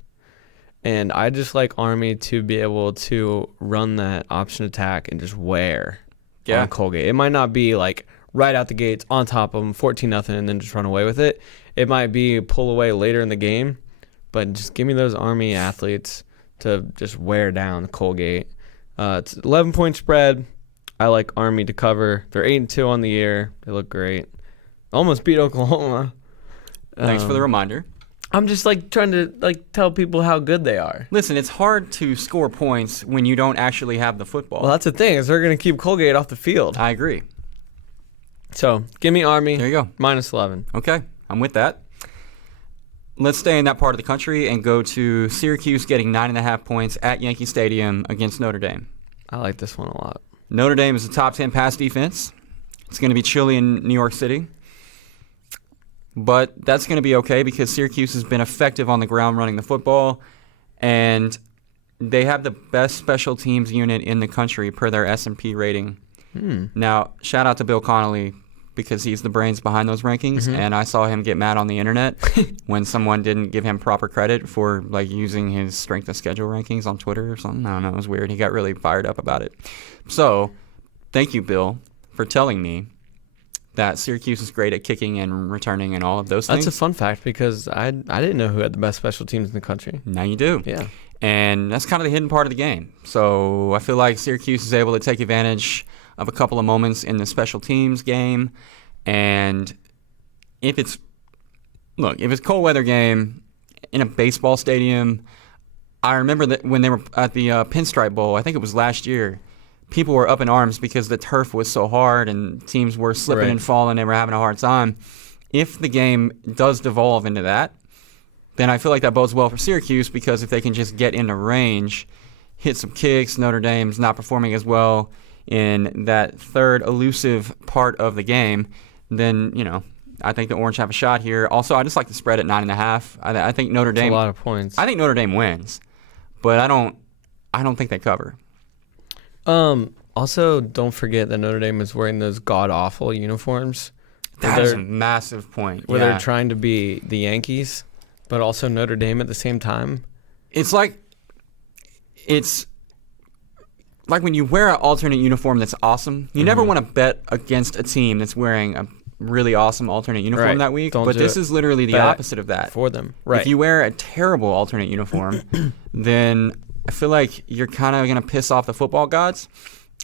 And I just like Army to be able to run that option attack and just wear on Colgate. It might not be like right out the gates on top of them, 14-0, and then just run away with it. It might be pull away later in the game, but just give me those Army athletes to just wear down Colgate. It's an 11-point spread. I like Army to cover. They're 8-2 on the year. They look great. Almost beat Oklahoma. Thanks for the reminder. I'm just like trying to like tell people how good they are. Listen, it's hard to score points when you don't actually have the football. Well, that's the thing, is they're going to keep Colgate off the field. I agree. So, give me Army. There you go. Minus 11. Okay, I'm with that. Let's stay in that part of the country and go to Syracuse getting 9.5 points at Yankee Stadium against Notre Dame. I like this one a lot. Notre Dame is a top 10 pass defense. It's going to be chilly in New York City. But that's going to be okay because Syracuse has been effective on the ground running the football, and they have the best special teams unit in the country per their S&P rating. Now, shout out to Bill Connolly because he's the brains behind those rankings, and I saw him get mad on the internet when someone didn't give him proper credit for like using his strength of schedule rankings on Twitter or something. I don't know, it was weird. He got really fired up about it. So, thank you, Bill, for telling me that Syracuse is great at kicking and returning and all of those things. That's a fun fact because I didn't know who had the best special teams in the country. Now you do. Yeah. And that's kind of the hidden part of the game. So I feel like Syracuse is able to take advantage of a couple of moments in the special teams game. And if it's cold weather game in a baseball stadium, I remember that when they were at the Pinstripe Bowl, I think it was last year, people were up in arms because the turf was so hard and teams were slipping and falling and were having a hard time. If the game does devolve into that, then I feel like that bodes well for Syracuse because if they can just get into range, hit some kicks, Notre Dame's not performing as well in that third elusive part of the game, then, I think the Orange have a shot here. Also, I just like the spread at 9.5. I think Notre Dame. That's a lot of points. I think Notre Dame wins, but I don't think they cover. Also, don't forget that Notre Dame is wearing those god-awful uniforms. That is a massive point. Where they're trying to be the Yankees, but also Notre Dame at the same time. It's like when you wear an alternate uniform that's awesome. You never want to bet against a team that's wearing a really awesome alternate uniform that week. But this is literally the opposite of that. For them. Right. If you wear a terrible alternate uniform, then I feel like you're kind of going to piss off the football gods.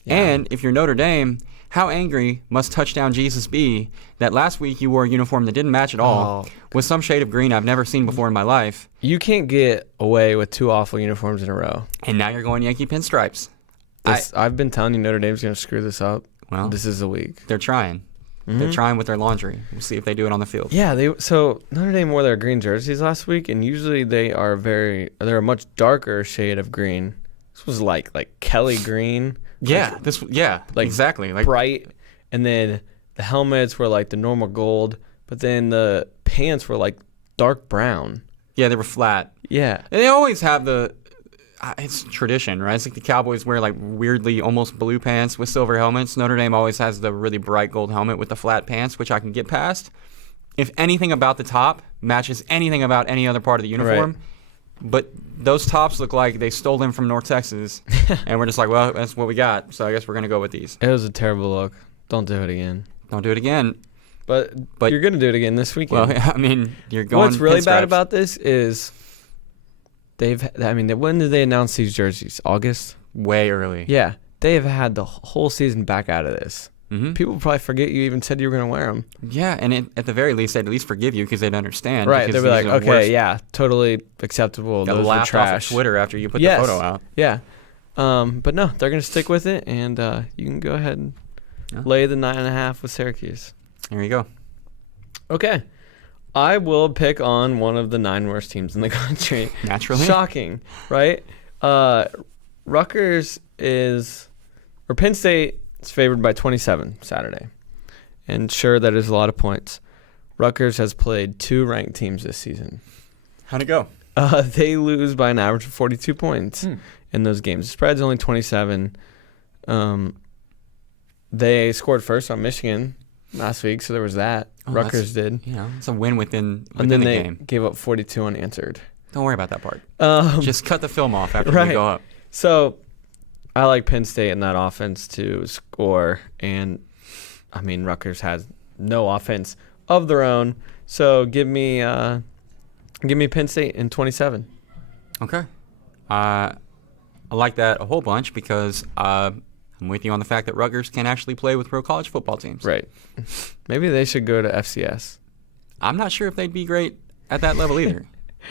Yeah. And if you're Notre Dame, how angry must touchdown Jesus be that last week you wore a uniform that didn't match at all with some shade of green I've never seen before in my life? You can't get away with 2 awful uniforms in a row. And now you're going Yankee pinstripes. I've been telling you Notre Dame's going to screw this up. Well, this is the week. They're trying. They're trying with their laundry. We'll see if they do it on the field. Yeah, so Notre Dame wore their green jerseys last week, and usually they're a much darker shade of green. This was like Kelly green. Yeah, exactly. Like bright, and then the helmets were like the normal gold, but then the pants were like dark brown. Yeah, they were flat. Yeah. And they always have it's tradition, right? It's like the Cowboys wear like weirdly almost blue pants with silver helmets. Notre Dame always has the really bright gold helmet with the flat pants, which I can get past. If anything about the top matches anything about any other part of the uniform, but those tops look like they stole them from North Texas, and we're just like, well, that's what we got, so I guess we're going to go with these. It was a terrible look. Don't do it again. Don't do it again. But you're going to do it again this weekend. Well, I mean, you're going What's really bad about this is when did they announce these jerseys? August? Way early. Yeah. They have had the whole season back out of this. Mm-hmm. People probably forget you even said you were going to wear them. Yeah, and at the very least, they'd at least forgive you because they'd understand. Right. They'd be like, okay, yeah, totally acceptable. Those were trash. Off of Twitter after you put the photo out. Yeah. But no, they're going to stick with it, and you can go ahead and lay the 9.5 with Syracuse. There you go. Okay. I will pick on one of the 9 worst teams in the country. Naturally. Shocking, right? Penn State is favored by 27 Saturday. And sure, that is a lot of points. Rutgers has played 2 ranked teams this season. How'd it go? They lose by an average of 42 points in those games. The spread's only 27. They scored first on Michigan last week, so there was that. Rutgers did. It's a win within the game. And then they gave up 42 unanswered. Don't worry about that part. Just cut the film off after they go up. So I like Penn State in that offense to score. And, I mean, Rutgers has no offense of their own. So give me Penn State in 27. Okay. I like that a whole bunch because I'm with you on the fact that Rutgers can actually play with pro college football teams. Right. Maybe they should go to FCS. I'm not sure if they'd be great at that level either, to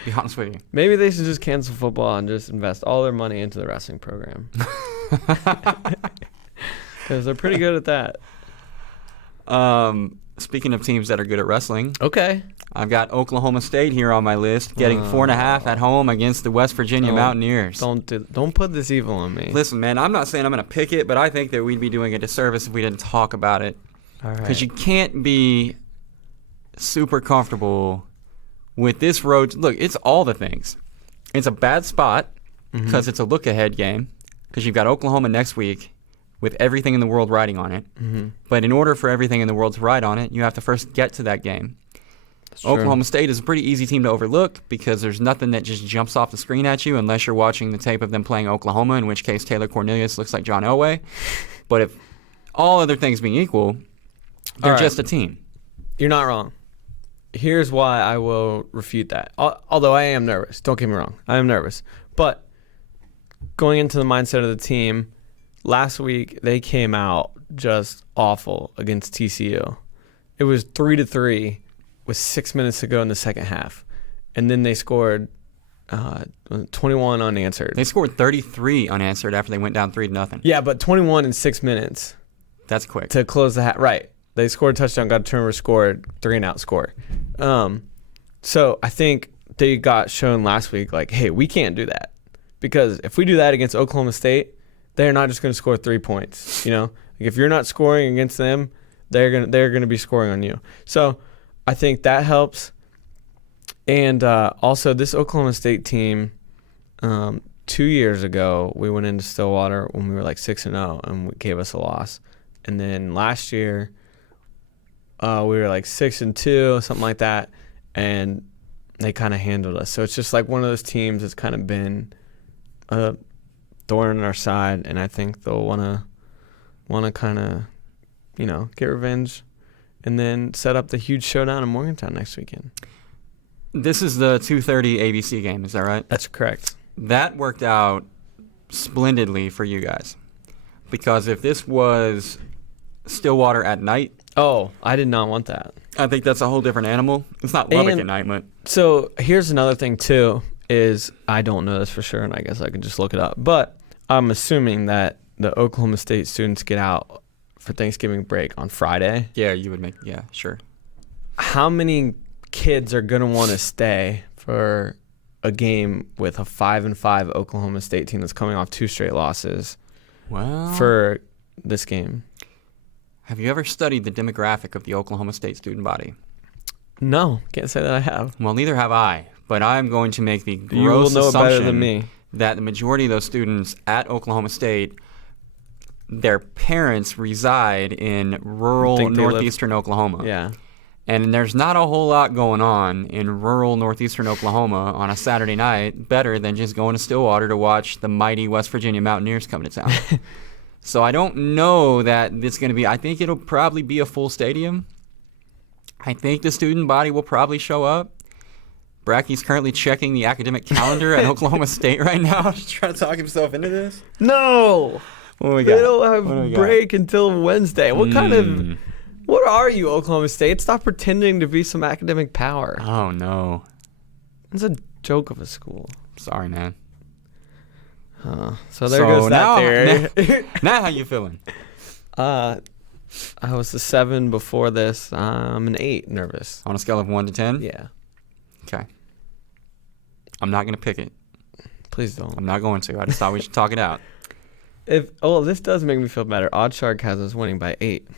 be honest with you. Maybe they should just cancel football and just invest all their money into the wrestling program. Because they're pretty good at that. Speaking of teams that are good at wrestling. Okay. I've got Oklahoma State here on my list, getting 4.5 at home against the West Virginia Mountaineers. Don't put this evil on me. Listen, man, I'm not saying I'm going to pick it, but I think that we'd be doing a disservice if we didn't talk about it. All right. Because you can't be super comfortable with this road. Look, it's all the things. It's a bad spot because it's a look-ahead game because you've got Oklahoma next week with everything in the world riding on it. But in order for everything in the world to ride on it, you have to first get to that game. Oklahoma State is a pretty easy team to overlook because there's nothing that just jumps off the screen at you unless you're watching the tape of them playing Oklahoma, in which case Taylor Cornelius looks like John Elway. But if all other things being equal, they're just a team. You're not wrong. Here's why I will refute that. Although I am nervous. Don't get me wrong. I am nervous. But going into the mindset of the team, last week they came out just awful against TCU. It was 3-3 with 6 minutes to go in the second half. And then they scored 21 unanswered. They scored 33 unanswered after they went down 3-0. Yeah, but 21 in 6 minutes. That's quick. To close the half. Right. They scored a touchdown, got a turnover, scored 3-and-out score. So I think they got shown last week, like, hey, we can't do that. Because if we do that against Oklahoma State, they're not just going to score 3 points. You know, like if you're not scoring against them, they're gonna be scoring on you. So I think that helps. And also, this Oklahoma State team, 2 years ago, we went into Stillwater when we were like 6-0, and it gave us a loss. And then last year, we were like 6-2, something like that, and they kind of handled us. So it's just like one of those teams that's kind of been a thorn in our side, and I think they'll want to kind of, get revenge, and then set up the huge showdown in Morgantown next weekend. This is the 2:30 ABC game, is that right? That's correct. That worked out splendidly for you guys, because if this was Stillwater at night, I did not want that. I think that's a whole different animal. It's not Lubbock at night, but so here's another thing too, is I don't know this for sure, and I guess I could just look it up, but I'm assuming that the Oklahoma State students get out for Thanksgiving break on Friday. Yeah, you would sure. How many kids are going to want to stay for a game with a 5-5 Oklahoma State team that's coming off 2 straight losses for this game? Have you ever studied the demographic of the Oklahoma State student body? No, can't say that I have. Well, neither have I, but I'm going to make the You will gross know assumption better than me. that the majority of those students at Oklahoma State, their parents reside in rural northeastern Oklahoma. Yeah. And there's not a whole lot going on in rural northeastern Oklahoma on a Saturday night better than just going to Stillwater to watch the mighty West Virginia Mountaineers come to town. So I don't know that it's going to be – I think it'll probably be a full stadium. I think the student body will probably show up. Bratke's currently checking the academic calendar at Oklahoma State right now. Just trying to talk himself into this. No. What do we got? They don't have break until Wednesday. What kind of – what are you, Oklahoma State? Stop pretending to be some academic power. Oh, no. It's a joke of a school. Sorry, man. So there goes that theory. Now how you feeling? I was a 7 before this. I'm an 8 nervous. On a scale of 1 to 10? Yeah. Okay. I'm not going to pick it. Please don't. I'm not going to. I just thought we should talk it out. This does make me feel better. Odd Shark has us winning by 8.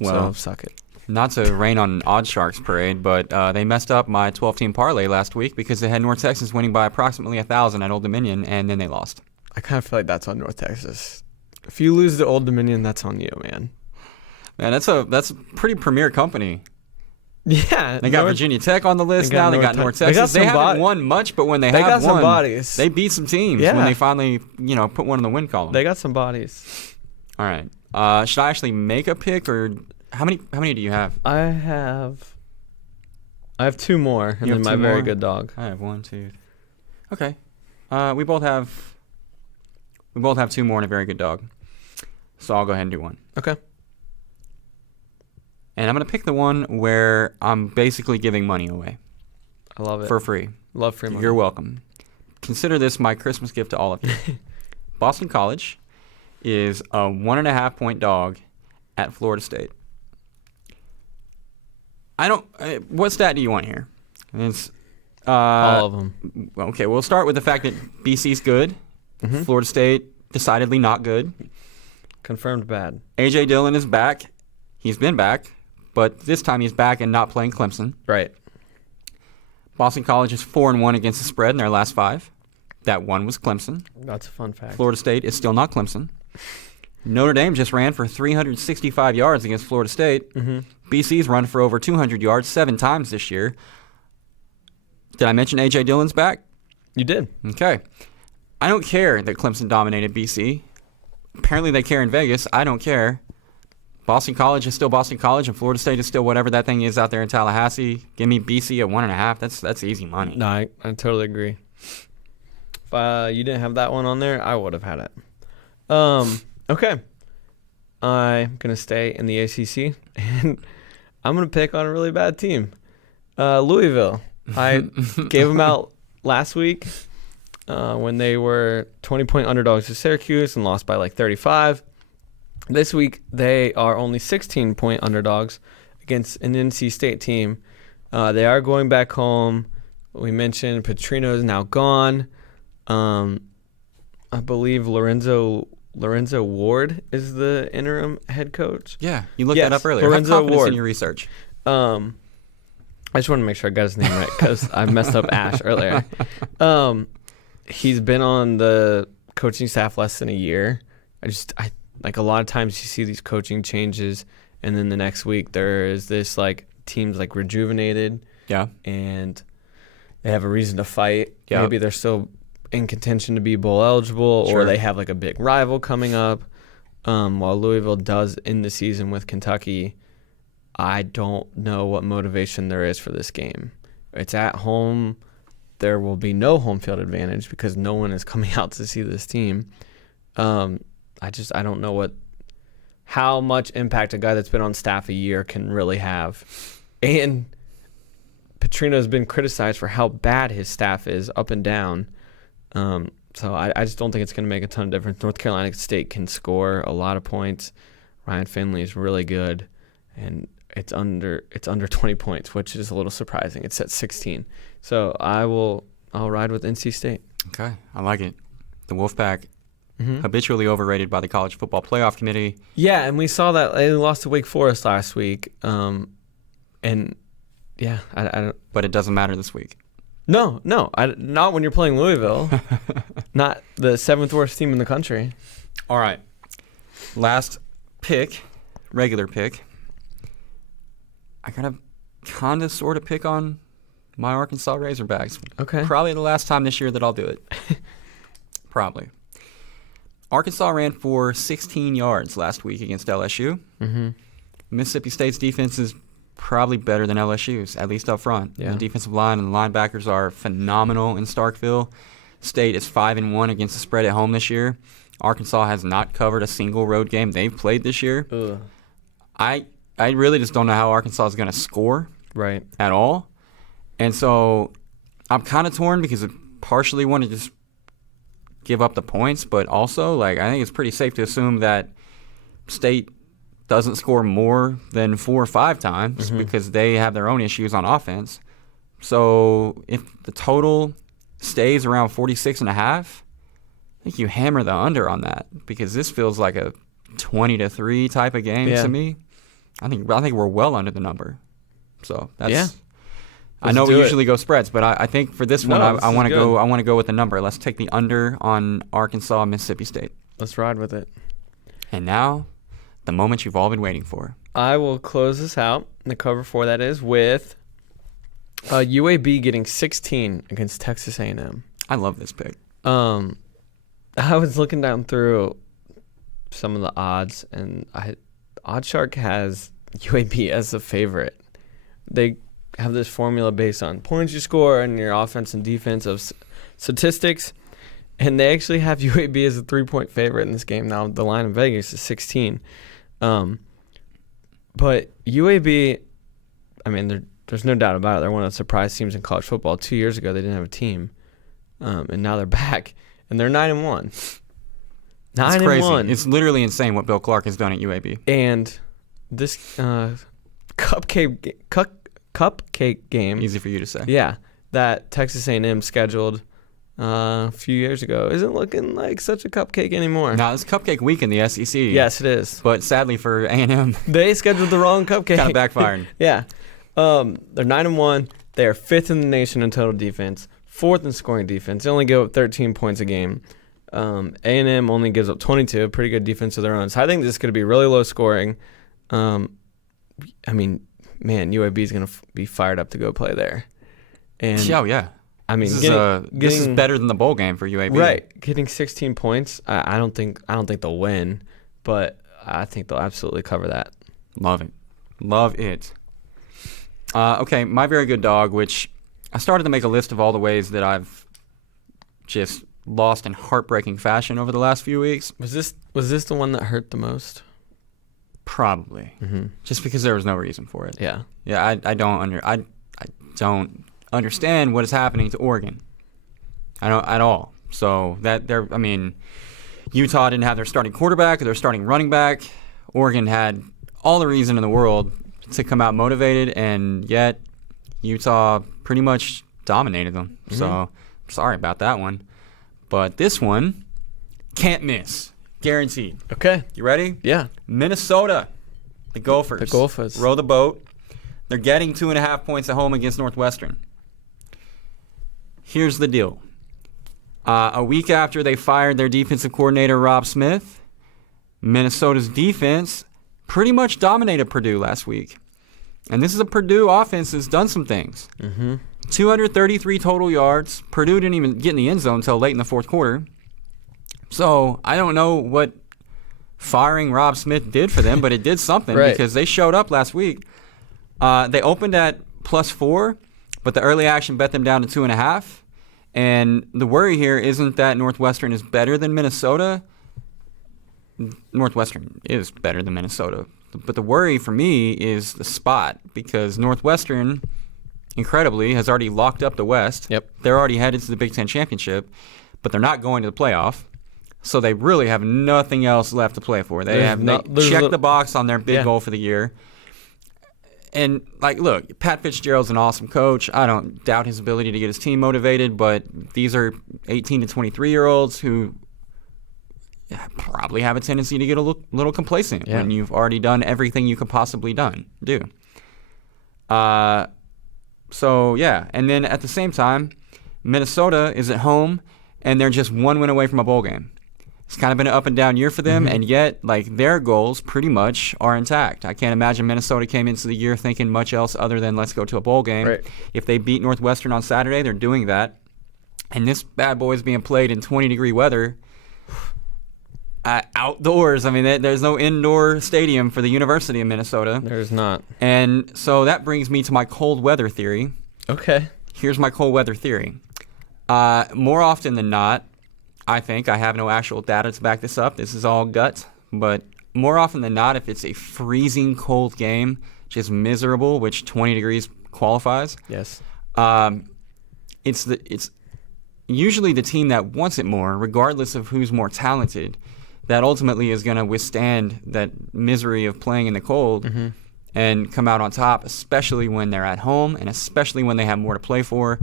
Well, so suck it. Not to rain on Odd Sharks parade, but they messed up my 12-team parlay last week because they had North Texas winning by approximately 1,000 at Old Dominion, and then they lost. I kind of feel like that's on North Texas. If you lose to Old Dominion, that's on you, man. Man, that's a pretty premier company. Yeah. They got Virginia Tech on the list now. They got North Texas. They haven't won much, but when they have got won, some bodies. They beat some teams when they finally, put one in the win column. They got some bodies. All right. Should I actually make a pick, or how many do you have? I have 2 more, and then my very good dog. I have 1, 2. Okay. We both have 2 more and a very good dog. So I'll go ahead and do one. Okay. And I'm going to pick the one where I'm basically giving money away. I love it. For free. Love free money. You're welcome. Consider this my Christmas gift to all of you. Boston College is a 1.5-point dog at Florida State. What stat do you want here? It's, all of them. Okay, we'll start with the fact that BC's good. Mm-hmm. Florida State decidedly not good. Confirmed bad. A.J. Dillon is back. He's been back, but this time he's back and not playing Clemson. Right. Boston College is 4-1 against the spread in their last 5. That one was Clemson. That's a fun fact. Florida State is still not Clemson. Notre Dame just ran for 365 yards against Florida State. Mm-hmm. BC's run for over 200 yards 7 times this year. Did I mention A.J. Dillon's back? You did. Okay. I don't care that Clemson dominated BC. Apparently they care in Vegas. I don't care. Boston College is still Boston College, and Florida State is still whatever that thing is out there in Tallahassee. Give me BC at 1.5. That's easy money. No, I totally agree. If you didn't have that one on there, I would have had it. Okay. I'm going to stay in the ACC, and I'm going to pick on a really bad team. Louisville. I gave them out last week when they were 20-point underdogs to Syracuse and lost by like 35. This week, they are only 16-point underdogs against an NC State team. They are going back home. We mentioned Petrino is now gone. I believe Lorenzo Ward is the interim head coach. Yeah, you looked that up earlier. Lorenzo Have confidence Ward. in your research. I just want to make sure I got his name right because I messed up Ash earlier. He's been on the coaching staff less than a year. I like a lot of times you see these coaching changes and then the next week there is this like teams like rejuvenated. Yeah. And they have a reason to fight. Yep. Maybe they're still in contention to be bowl eligible, Sure. or they have like a big rival coming up. While Louisville does end the season with Kentucky, I don't know what motivation there is for this game. It's at home. There will be no home field advantage because no one is coming out to see this team. I don't know how much impact a guy that's been on staff a year can really have. And Petrino has been criticized for how bad his staff is up and down. So I just don't think it's going to make a ton of difference. North Carolina State can score a lot of points. Ryan Finley is really good, and it's under 20 points, which is a little surprising. It's at 16. So I'll ride with NC State. Okay, I like it. The Wolfpack, habitually overrated by the College Football Playoff Committee. Yeah, and we saw that they lost to Wake Forest last week. And yeah, I don't. But it doesn't matter this week. No, not when you're playing Louisville. Not the 7th worst team in the country. All right. Last pick, regular pick. I got to kind of sort of pick on my Arkansas Razorbacks. Okay. Probably the last time this year that I'll do it. Probably. Arkansas ran for 16 yards last week against LSU. Mm-hmm. Mississippi State's defense is probably better than LSU's, at least up front. Yeah. The defensive line and the linebackers are phenomenal in Starkville. State is 5-1 against the spread at home this year. Arkansas has not covered a single road game they've played this year. Ugh. I really just don't know how Arkansas is going to score Right. at all. And so I'm kind of torn because I partially want to just give up the points, but also I think it's pretty safe to assume that State doesn't score more than 4 or 5 times because they have their own issues on offense. So if the total stays around 46.5, I think you hammer the under on that because this feels like a 20-3 type of game to me. I think we're well under the number. So that's. Yeah. I know Let's we do it. usually go spreads, but I think for this one this I is want to good. go. I want to go with the number. Let's take the under on Arkansas, Mississippi State. Let's ride with it. And now, the moment you've all been waiting for. I will close this out, the cover for that is, with UAB getting 16 against Texas A&M. I love this pick. I was looking down through some of the odds, and OddsShark has UAB as a favorite. They have this formula based on points you score and your offense and defense of statistics, and they actually have UAB as a 3-point favorite in this game. Now, the line in Vegas is 16. But UAB, I mean, there's no doubt about it. They're one of the surprise teams in college football. 2 years ago, they didn't have a team, and now they're back, and they're 9-1. It's crazy. It's literally insane what Bill Clark has done at UAB. And this cupcake game. Easy for you to say. Yeah, that Texas A&M scheduled a few years ago isn't looking like such a cupcake anymore. Now, it's Cupcake Week in the SEC. Yes, it is. But sadly for A&M, They scheduled the wrong cupcake. kind of backfired. Yeah. They're 9-1. They are 5th in the nation in total defense, 4th in scoring defense. They only give up 13 points a game. A&M only gives up 22, pretty good defense of their own. So I think this is going to be really low scoring. I mean, man, UAB is going to be fired up to go play there. And Oh, yeah. I mean, This is better than the bowl game for UAB. right. Getting 16 points, I don't think they'll win, but I think they'll absolutely cover that. Love it. Love it. Okay, my very good dog, which I started to make a list of all the ways that I've just lost in heartbreaking fashion over the last few weeks. Was this the one that hurt the most? Probably. Mm-hmm. Just because there was no reason for it. Yeah. Yeah, I don't understand what is happening to Oregon. I don't at all. So Utah didn't have their starting quarterback or their starting running back. Oregon had all the reason in the world to come out motivated, and yet Utah pretty much dominated them. Mm-hmm. So sorry about that one. But this one, can't miss. Guaranteed. Okay. You ready? Yeah. Minnesota. The Gophers. The Gophers. Row the boat. They're getting 2.5 points at home against Northwestern. Here's the deal. A week after they fired their defensive coordinator, Rob Smith, Minnesota's defense pretty much dominated Purdue last week. And this is a Purdue offense that's done some things. 233 total yards. Purdue didn't even get in the end zone until late in the fourth quarter. So I don't know what firing Rob Smith did for them, but it did something because they showed up last week. They opened at +4, but the early action bet them down to 2.5. And the worry here isn't that Northwestern is better than Minnesota. Northwestern is better than Minnesota. But the worry for me is the spot, because Northwestern, incredibly, has already locked up the West. Yep. They're already headed to the Big Ten Championship, but they're not going to the playoff. So they really have nothing else left to play for. They checked the box on their big goal for the year. And, look, Pat Fitzgerald's an awesome coach. I don't doubt his ability to get his team motivated, but these are 18 to 23-year-olds who probably have a tendency to get a little complacent when you've already done everything you could possibly do. And then at the same time, Minnesota is at home, and they're just one win away from a bowl game. It's kind of been an up and down year for them, and yet, their goals pretty much are intact. I can't imagine Minnesota came into the year thinking much else other than let's go to a bowl game. Right. If they beat Northwestern on Saturday, they're doing that. And this bad boy is being played in 20-degree weather outdoors. I mean, there's no indoor stadium for the University of Minnesota. There's not. And so that brings me to my cold weather theory. Okay. Here's my cold weather theory. More often than not, I think, I have no actual data to back this up. This is all gut. But more often than not, if it's a freezing cold game, just miserable, which 20 degrees qualifies. Yes. It's usually the team that wants it more, regardless of who's more talented, that ultimately is going to withstand that misery of playing in the cold and come out on top, especially when they're at home and especially when they have more to play for.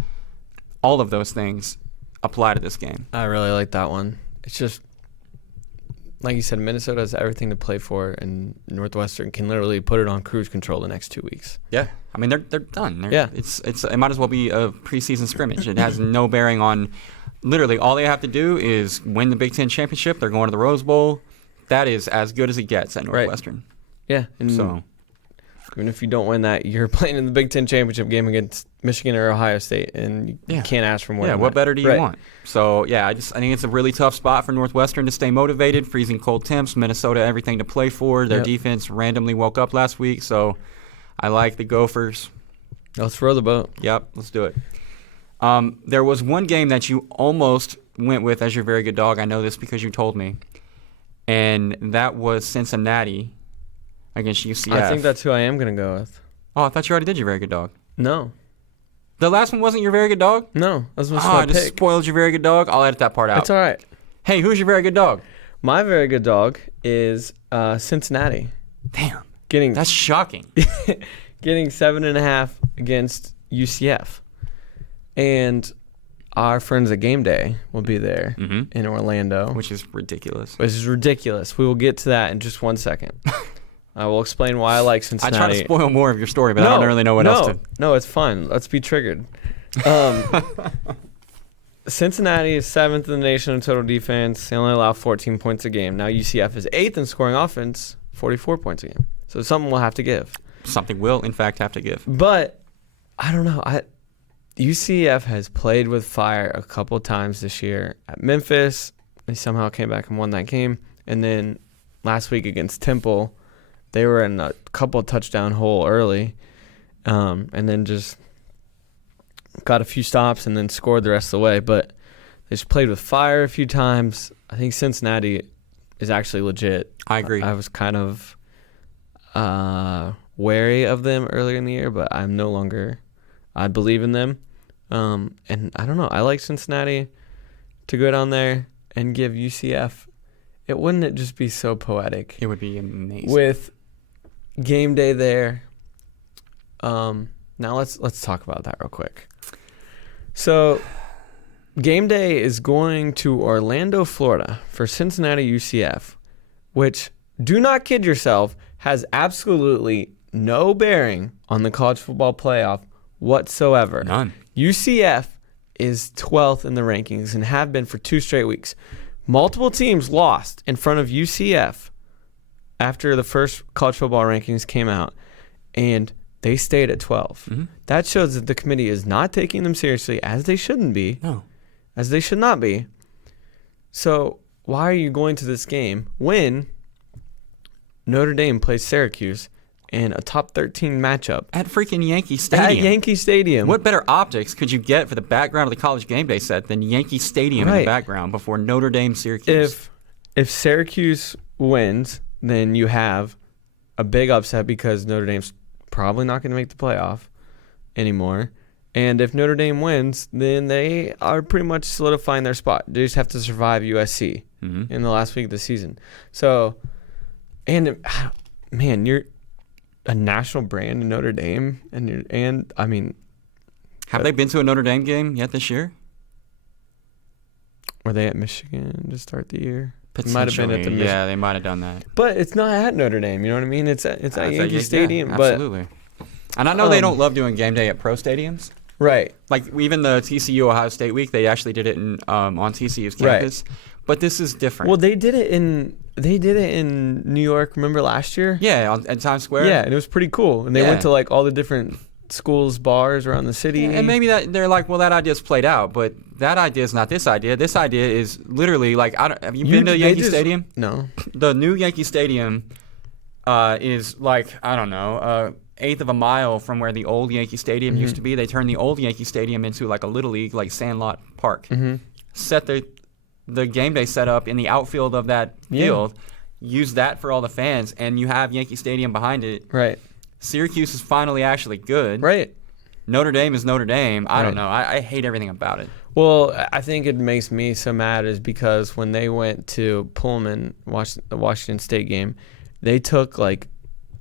All of those things apply to this game. I really like that one. It's just, like you said, Minnesota has everything to play for, and Northwestern can literally put it on cruise control the next 2 weeks. Yeah. I mean, they're done. Yeah. It might as well be a preseason scrimmage. It has no bearing on literally all they have to do is win the Big Ten championship. They're going to the Rose Bowl. That is as good as it gets at Northwestern. Yeah. And so even if you don't win that, you're playing in the Big Ten championship game against Michigan or Ohio State, and you can't ask for more. Yeah, what better do you want? So, I think it's a really tough spot for Northwestern to stay motivated. Freezing cold temps, Minnesota, everything to play for. Their defense randomly woke up last week, so I like the Gophers. Let's row the boat. Yep, let's do it. There was one game that you almost went with as your very good dog. I know this because you told me, and that was Cincinnati against UCF. I think that's who I am going to go with. Oh, I thought you already did your very good dog. No. The last one wasn't your very good dog? No. That was my I just spoiled your very good dog. I'll edit that part out. It's all right. Hey, who's your very good dog? My very good dog is Cincinnati. Damn. That's shocking. Getting 7.5 against UCF. And our friends at Game Day will be there in Orlando. Which is ridiculous. We will get to that in just 1 second. I will explain why I like Cincinnati. I try to spoil more of your story, but I don't really know what else to. No, it's fine. Let's be triggered. Cincinnati is 7th in the nation in total defense. They only allow 14 points a game. Now UCF is 8th in scoring offense, 44 points a game. So something will have to give. Something will, in fact, have to give. But I don't know. UCF has played with fire a couple times this year. At Memphis, they somehow came back and won that game. And then last week against Temple, they were in a couple touchdown hole early, and then just got a few stops and then scored the rest of the way. But they just played with fire a few times. I think Cincinnati is actually legit. I agree. I was kind of wary of them earlier in the year, but I'm no longer. I believe in them. And I don't know. I like Cincinnati to go down there and give UCF. Wouldn't it just be so poetic? It would be amazing. With Game Day there. Now let's talk about that real quick. So Game Day is going to Orlando, Florida for Cincinnati UCF, which, do not kid yourself, has absolutely no bearing on the college football playoff whatsoever. None. UCF is 12th in the rankings and have been for 2 straight weeks. Multiple teams lost in front of UCF after the first college football rankings came out, and they stayed at 12. Mm-hmm. That shows that the committee is not taking them seriously, as they shouldn't be. No. As they should not be. So why are you going to this game when Notre Dame plays Syracuse in a top 13 matchup At freaking Yankee Stadium. at Yankee Stadium? What better optics could you get for the background of the college game day set than Yankee Stadium in Right. the background before Notre Dame Syracuse? If Syracuse wins, then you have a big upset because Notre Dame's probably not going to make the playoff anymore. And if Notre Dame wins, then they are pretty much solidifying their spot. They just have to survive USC in the last week of the season. So, and man, you're a national brand in Notre Dame, and I mean, Have they been to a Notre Dame game yet this year? were they at Michigan to start the year? Potentially, Might have been at the yeah, they might have done that. But it's not at Notre Dame. You know what I mean? It's at Yankee Stadium. Yeah, but absolutely. And I know they don't love doing game day at pro stadiums. right. Like even the TCU Ohio State week, they actually did it on TCU's campus. But this is different. Well, they did it in New York. Remember last year? Yeah, at Times Square. Yeah, and it was pretty cool. And they went to like all the different schools, bars around the city. Yeah, and maybe that they're like, well, that idea's played out, but that idea is not this idea. This idea is literally like, have you been to Yankee Stadium? No. The new Yankee Stadium is like, I don't know, eighth of a mile from where the old Yankee Stadium used to be. They turned the old Yankee Stadium into like a little league, like Sandlot Park. Set the game day setup in the outfield of that field. Use that for all the fans, and you have Yankee Stadium behind it. Right. Syracuse is finally actually good. Right. Notre Dame is Notre Dame. I don't know. I hate everything about it. Well, I think it makes me so mad is because when they went to Pullman, the Washington State game, they took like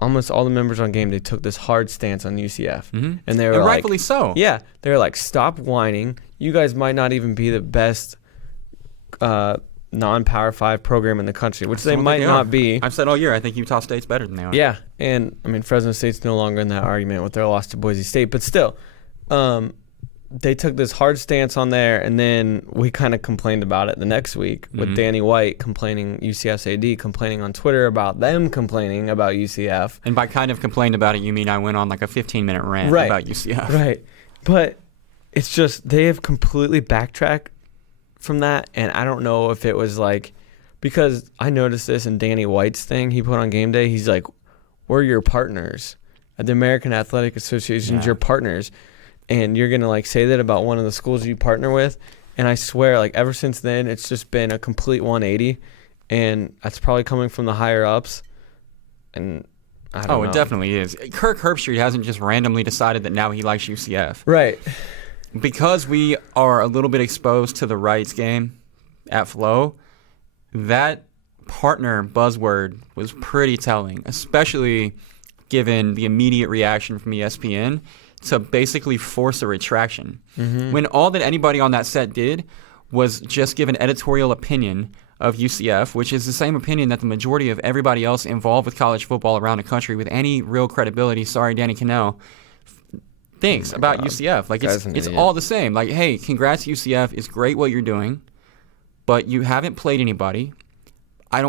almost all the members on game. They took this hard stance on UCF, and they were And like, rightfully so. Yeah, they were like, stop whining. You guys might not even be the best non-Power 5 program in the country, which they might not be. I've said all year, I think Utah State's better than they are. Yeah, and I mean Fresno State's no longer in that argument with their loss to Boise State, but still, they took this hard stance on there, and then we kind of complained about it the next week with Danny White complaining, UCF's AD complaining on Twitter about them complaining about UCF. And by kind of complained about it, you mean I went on like a 15-minute rant about UCF. Right, but it's just they have completely backtracked from that, and I don't know if it was like, because I noticed this in Danny White's thing he put on game day. He's like, we're your partners at the American Athletic Association's your partners, and you're gonna like say that about one of the schools you partner with. And I swear, like ever since then, it's just been a complete 180, and that's probably coming from the higher ups. And I don't know. It definitely is. Kirk Herbstreit hasn't just randomly decided that now he likes UCF. Right. Because we are a little bit exposed to the rights game at Flo, that partner buzzword was pretty telling, especially given the immediate reaction from ESPN to basically force a retraction. When all that anybody on that set did was just give an editorial opinion of UCF, which is the same opinion that the majority of everybody else involved with college football around the country with any real credibility, sorry, Danny Cannell, thinks about UCF. Like it's all the same. Like, hey, congrats UCF. It's great what you're doing, but you haven't played anybody.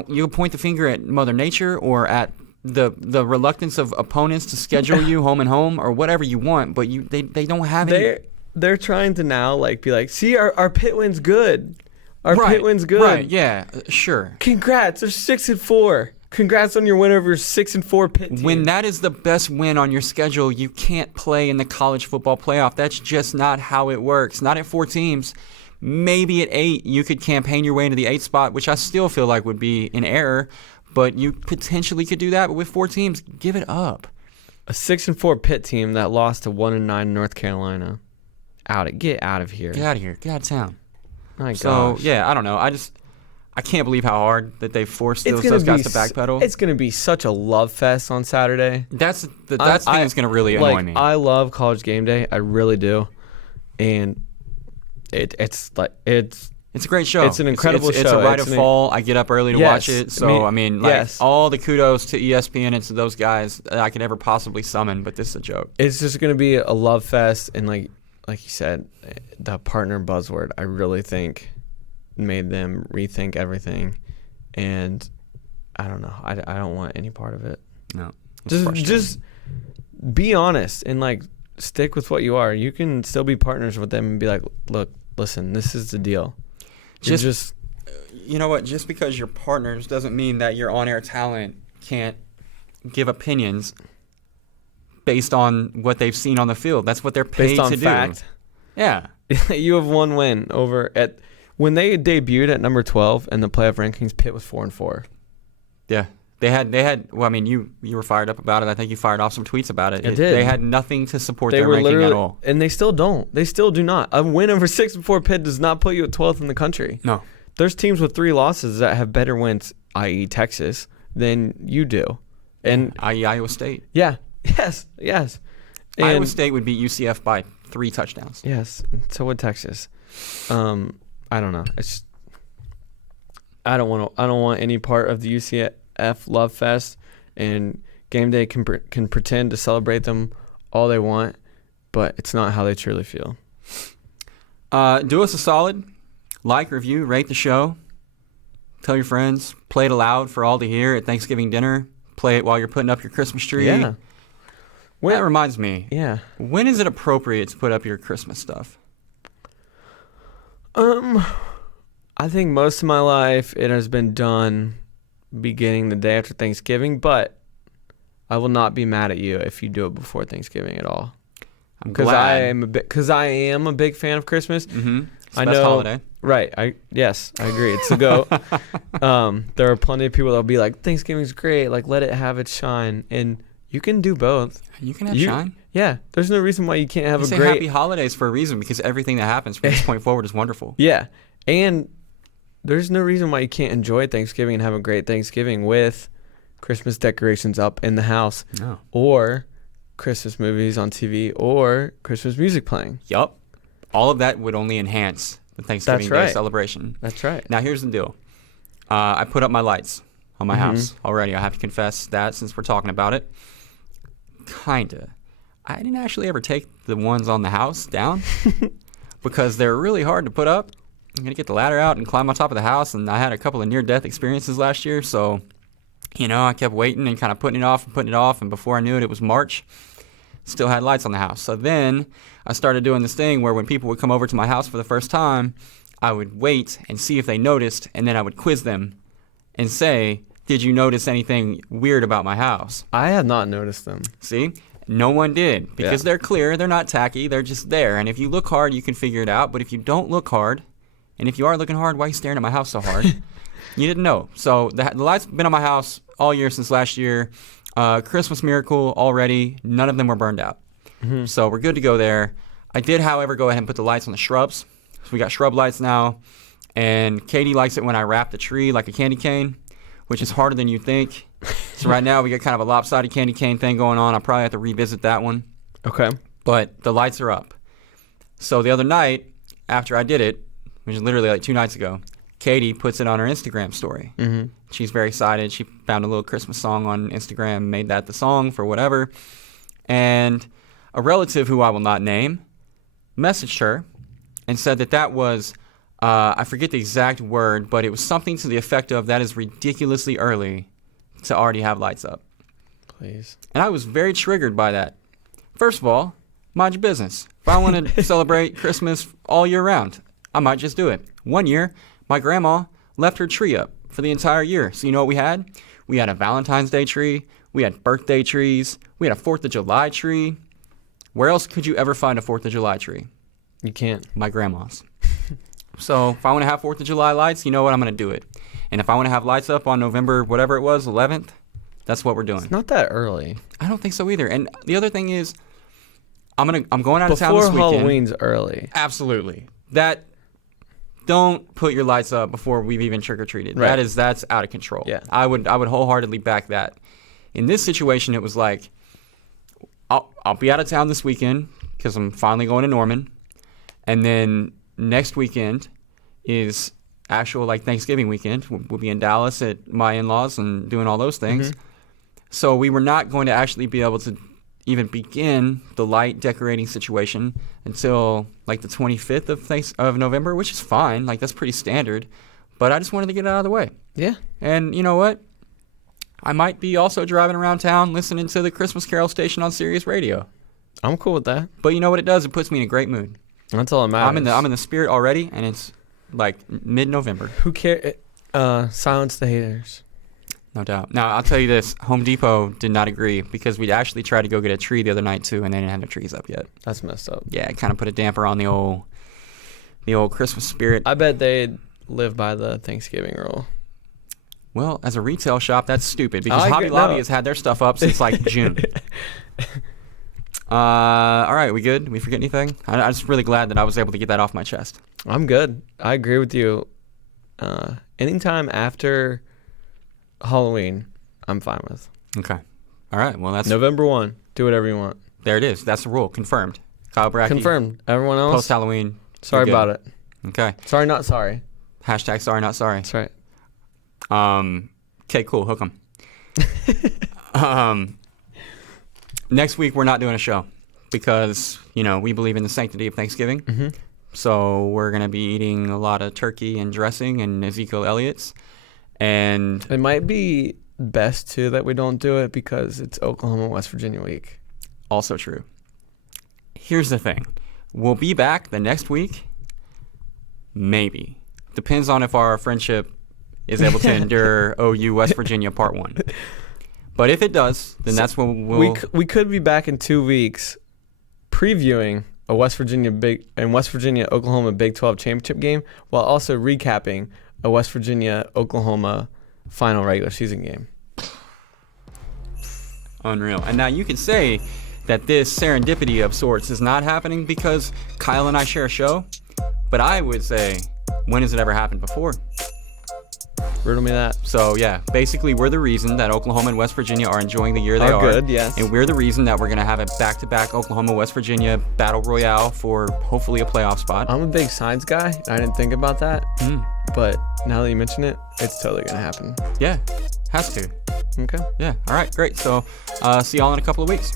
You point the finger at Mother Nature or at the reluctance of opponents to schedule you home and home or whatever you want, but they don't have any. They're trying to now like be like, see, our pit win's good. Our pit win's good. Right, yeah, sure. Congrats, they're 6-4. Congrats on your win over 6-4 Pitt team. When that is the best win on your schedule, you can't play in the college football playoff. That's just not how it works. Not at 4 teams. Maybe at 8, you could campaign your way into the 8th spot, which I still feel like would be an error. But you potentially could do that. But with 4 teams, give it up. A 6-4 Pitt team that lost to 1-9 North Carolina. Get out of here. Get out of here. Get out of town. My gosh. So, yeah, I don't know. I can't believe how hard that they forced those guys to backpedal. It's going to be such a love fest on Saturday. That's the thing that's going to really annoy me. I love College Game Day. I really do. And it's a great show. It's an incredible show. It's a rite of fall. I get up early to watch it. So, all the kudos to ESPN and to those guys that I could ever possibly summon, but this is a joke. It's just going to be a love fest. And like you said, the partner buzzword, I really think made them rethink everything. And I don't know. I don't want any part of it. No. Just be honest and like stick with what you are. You can still be partners with them and be like, look, listen, this is the deal. Just you know what? Just because you're partners doesn't mean that your on-air talent can't give opinions based on what they've seen on the field. That's what they're paid based on to fact. do. Yeah. You have one win over at when they debuted at number 12 in the playoff rankings. Pitt was 4-4. Yeah. They had. Well, I mean, you were fired up about it. I think you fired off some tweets about it. I did. They had nothing to support their ranking at all. And they still don't. They still do not. A win over 6 before Pitt does not put you at 12th in the country. No. There's teams with 3 losses that have better wins, i.e. Texas, than you do. And i.e. Iowa State. Yeah. Yes. And Iowa State would beat UCF by 3 touchdowns. Yes. So would Texas. I don't know. I don't want any part of the UCF love fest, and game day can pretend to celebrate them all they want, but it's not how they truly feel. Do us a solid. Like, review, rate the show. Tell your friends. Play it aloud for all to hear at Thanksgiving dinner. Play it while you're putting up your Christmas tree. Yeah. That reminds me. Yeah. When is it appropriate to put up your Christmas stuff? I think most of my life it has been done beginning the day after Thanksgiving, but I will not be mad at you if you do it before Thanksgiving at all. I'm glad. I am a big fan of Christmas. Mm-hmm. It's the I best know. holiday. Right. I agree. It's a go. There are plenty of people that'll be like, Thanksgiving's great. Like, let it have its shine. And you can do both. You can have shine. Yeah. There's no reason why you can't have you a say great happy holidays for a reason, because everything that happens from this point forward is wonderful. Yeah. And there's no reason why you can't enjoy Thanksgiving and have a great Thanksgiving with Christmas decorations up in the house. No. Or Christmas movies on TV or Christmas music playing. Yup. All of that would only enhance the Thanksgiving Day celebration. That's right. Now, here's the deal. I put up my lights on my house already. I have to confess that since we're talking about it. Kinda. I didn't actually ever take the ones on the house down because they're really hard to put up. I'm going to get the ladder out and climb on top of the house, and I had a couple of near-death experiences last year, so, I kept waiting and kind of putting it off, and before I knew it, it was March. Still had lights on the house. So then I started doing this thing where when people would come over to my house for the first time, I would wait and see if they noticed, and then I would quiz them and say, did you notice anything weird about my house? I had not noticed them. See? No one did, because they're clear, they're not tacky, they're just there. And if you look hard, you can figure it out. But if you don't look hard, and if you are looking hard, why are you staring at my house so hard? You didn't know. So the lights have been on my house all year since last year. Christmas miracle already. None of them were burned out. Mm-hmm. So we're good to go there. I did, however, go ahead and put the lights on the shrubs. So we got shrub lights now. And Katie likes it when I wrap the tree like a candy cane, which is harder than you think. So right now we got kind of a lopsided candy cane thing going on. I'll probably have to revisit that one. Okay. But the lights are up. So the other night, after I did it, which is literally like 2 nights ago, Katie puts it on her Instagram story. Mm-hmm. She's very excited. She found a little Christmas song on Instagram, made that the song for whatever. And a relative who I will not name messaged her and said that was, I forget the exact word, but it was something to the effect of, that is ridiculously early to already have lights up. Please. And I was very triggered by that. First of all, mind your business. If I want to celebrate Christmas all year round, I might just do it. One year, my grandma left her tree up for the entire year. So you know what we had? We had a Valentine's Day tree. We had birthday trees. We had a 4th of July tree. Where else could you ever find a 4th of July tree? You can't. My grandma's. So if I want to have 4th of July lights, you know what? I'm going to do it. And if I want to have lights up on November, whatever it was, 11th, that's what we're doing. It's not that early. I don't think so either. And the other thing is, I'm going out of town this weekend. Before Halloween's early. Absolutely. Don't put your lights up before we've even trick-or-treated. Right. That's out of control. Yeah. I would wholeheartedly back that. In this situation, it was like, I'll be out of town this weekend because I'm finally going to Norman. And then next weekend is actual like Thanksgiving weekend. We'll be in Dallas at my in-laws and doing all those things. Mm-hmm. So we were not going to actually be able to even begin the light decorating situation until like the 25th of November, which is fine. Like, that's pretty standard. But I just wanted to get it out of the way. Yeah. And you know what? I might be also driving around town listening to the Christmas Carol station on Sirius Radio. I'm cool with that. But you know what it does? It puts me in a great mood. That's all that matters. I'm in the spirit already, and it's like mid-November. Who cares? Silence the haters. No doubt. Now, I'll tell you this. Home Depot did not agree because we actually tried to go get a tree the other night, too, and they didn't have the trees up yet. That's messed up. Yeah, it kind of put a damper on the old Christmas spirit. I bet they live by the Thanksgiving rule. Well, as a retail shop, that's stupid because Hobby Lobby has had their stuff up since like June. All right, we good? We forget anything? I'm just really glad that I was able to get that off my chest. I'm good. I agree with you. Anytime after Halloween, I'm fine with. Okay. All right. Well, that's November 1. Do whatever you want. There it is. That's the rule. Confirmed. Kyle Bratke. Confirmed. Everyone else? Post-Halloween. Sorry about it. Okay. Sorry, not sorry. Hashtag sorry, not sorry. That's right. Okay, cool. Hook 'em. Next week, we're not doing a show because, we believe in the sanctity of Thanksgiving. Mm-hmm. So we're going to be eating a lot of turkey and dressing and Ezekiel Elliott's. And it might be best, too, that we don't do it because it's Oklahoma-West Virginia week. Also true. Here's the thing. We'll be back the next week. Maybe. Depends on if our friendship is able to endure OU West Virginia Part 1. But if it does, then that's when we could be back in 2 weeks previewing a West Virginia Oklahoma Big 12 championship game while also recapping a West Virginia Oklahoma final regular season game. Unreal. And now you can say that this serendipity of sorts is not happening because Kyle and I share a show, but I would say, when has it ever happened before? Riddle me that. So, yeah, basically we're the reason that Oklahoma and West Virginia are enjoying the year they are. Good, yes. And we're the reason that we're going to have a back-to-back Oklahoma-West Virginia battle royale for hopefully a playoff spot. I'm a big science guy. I didn't think about that. But now that you mention it, it's totally going to happen. Yeah, has to. Okay. Yeah, all right, great. So, see y'all in a couple of weeks.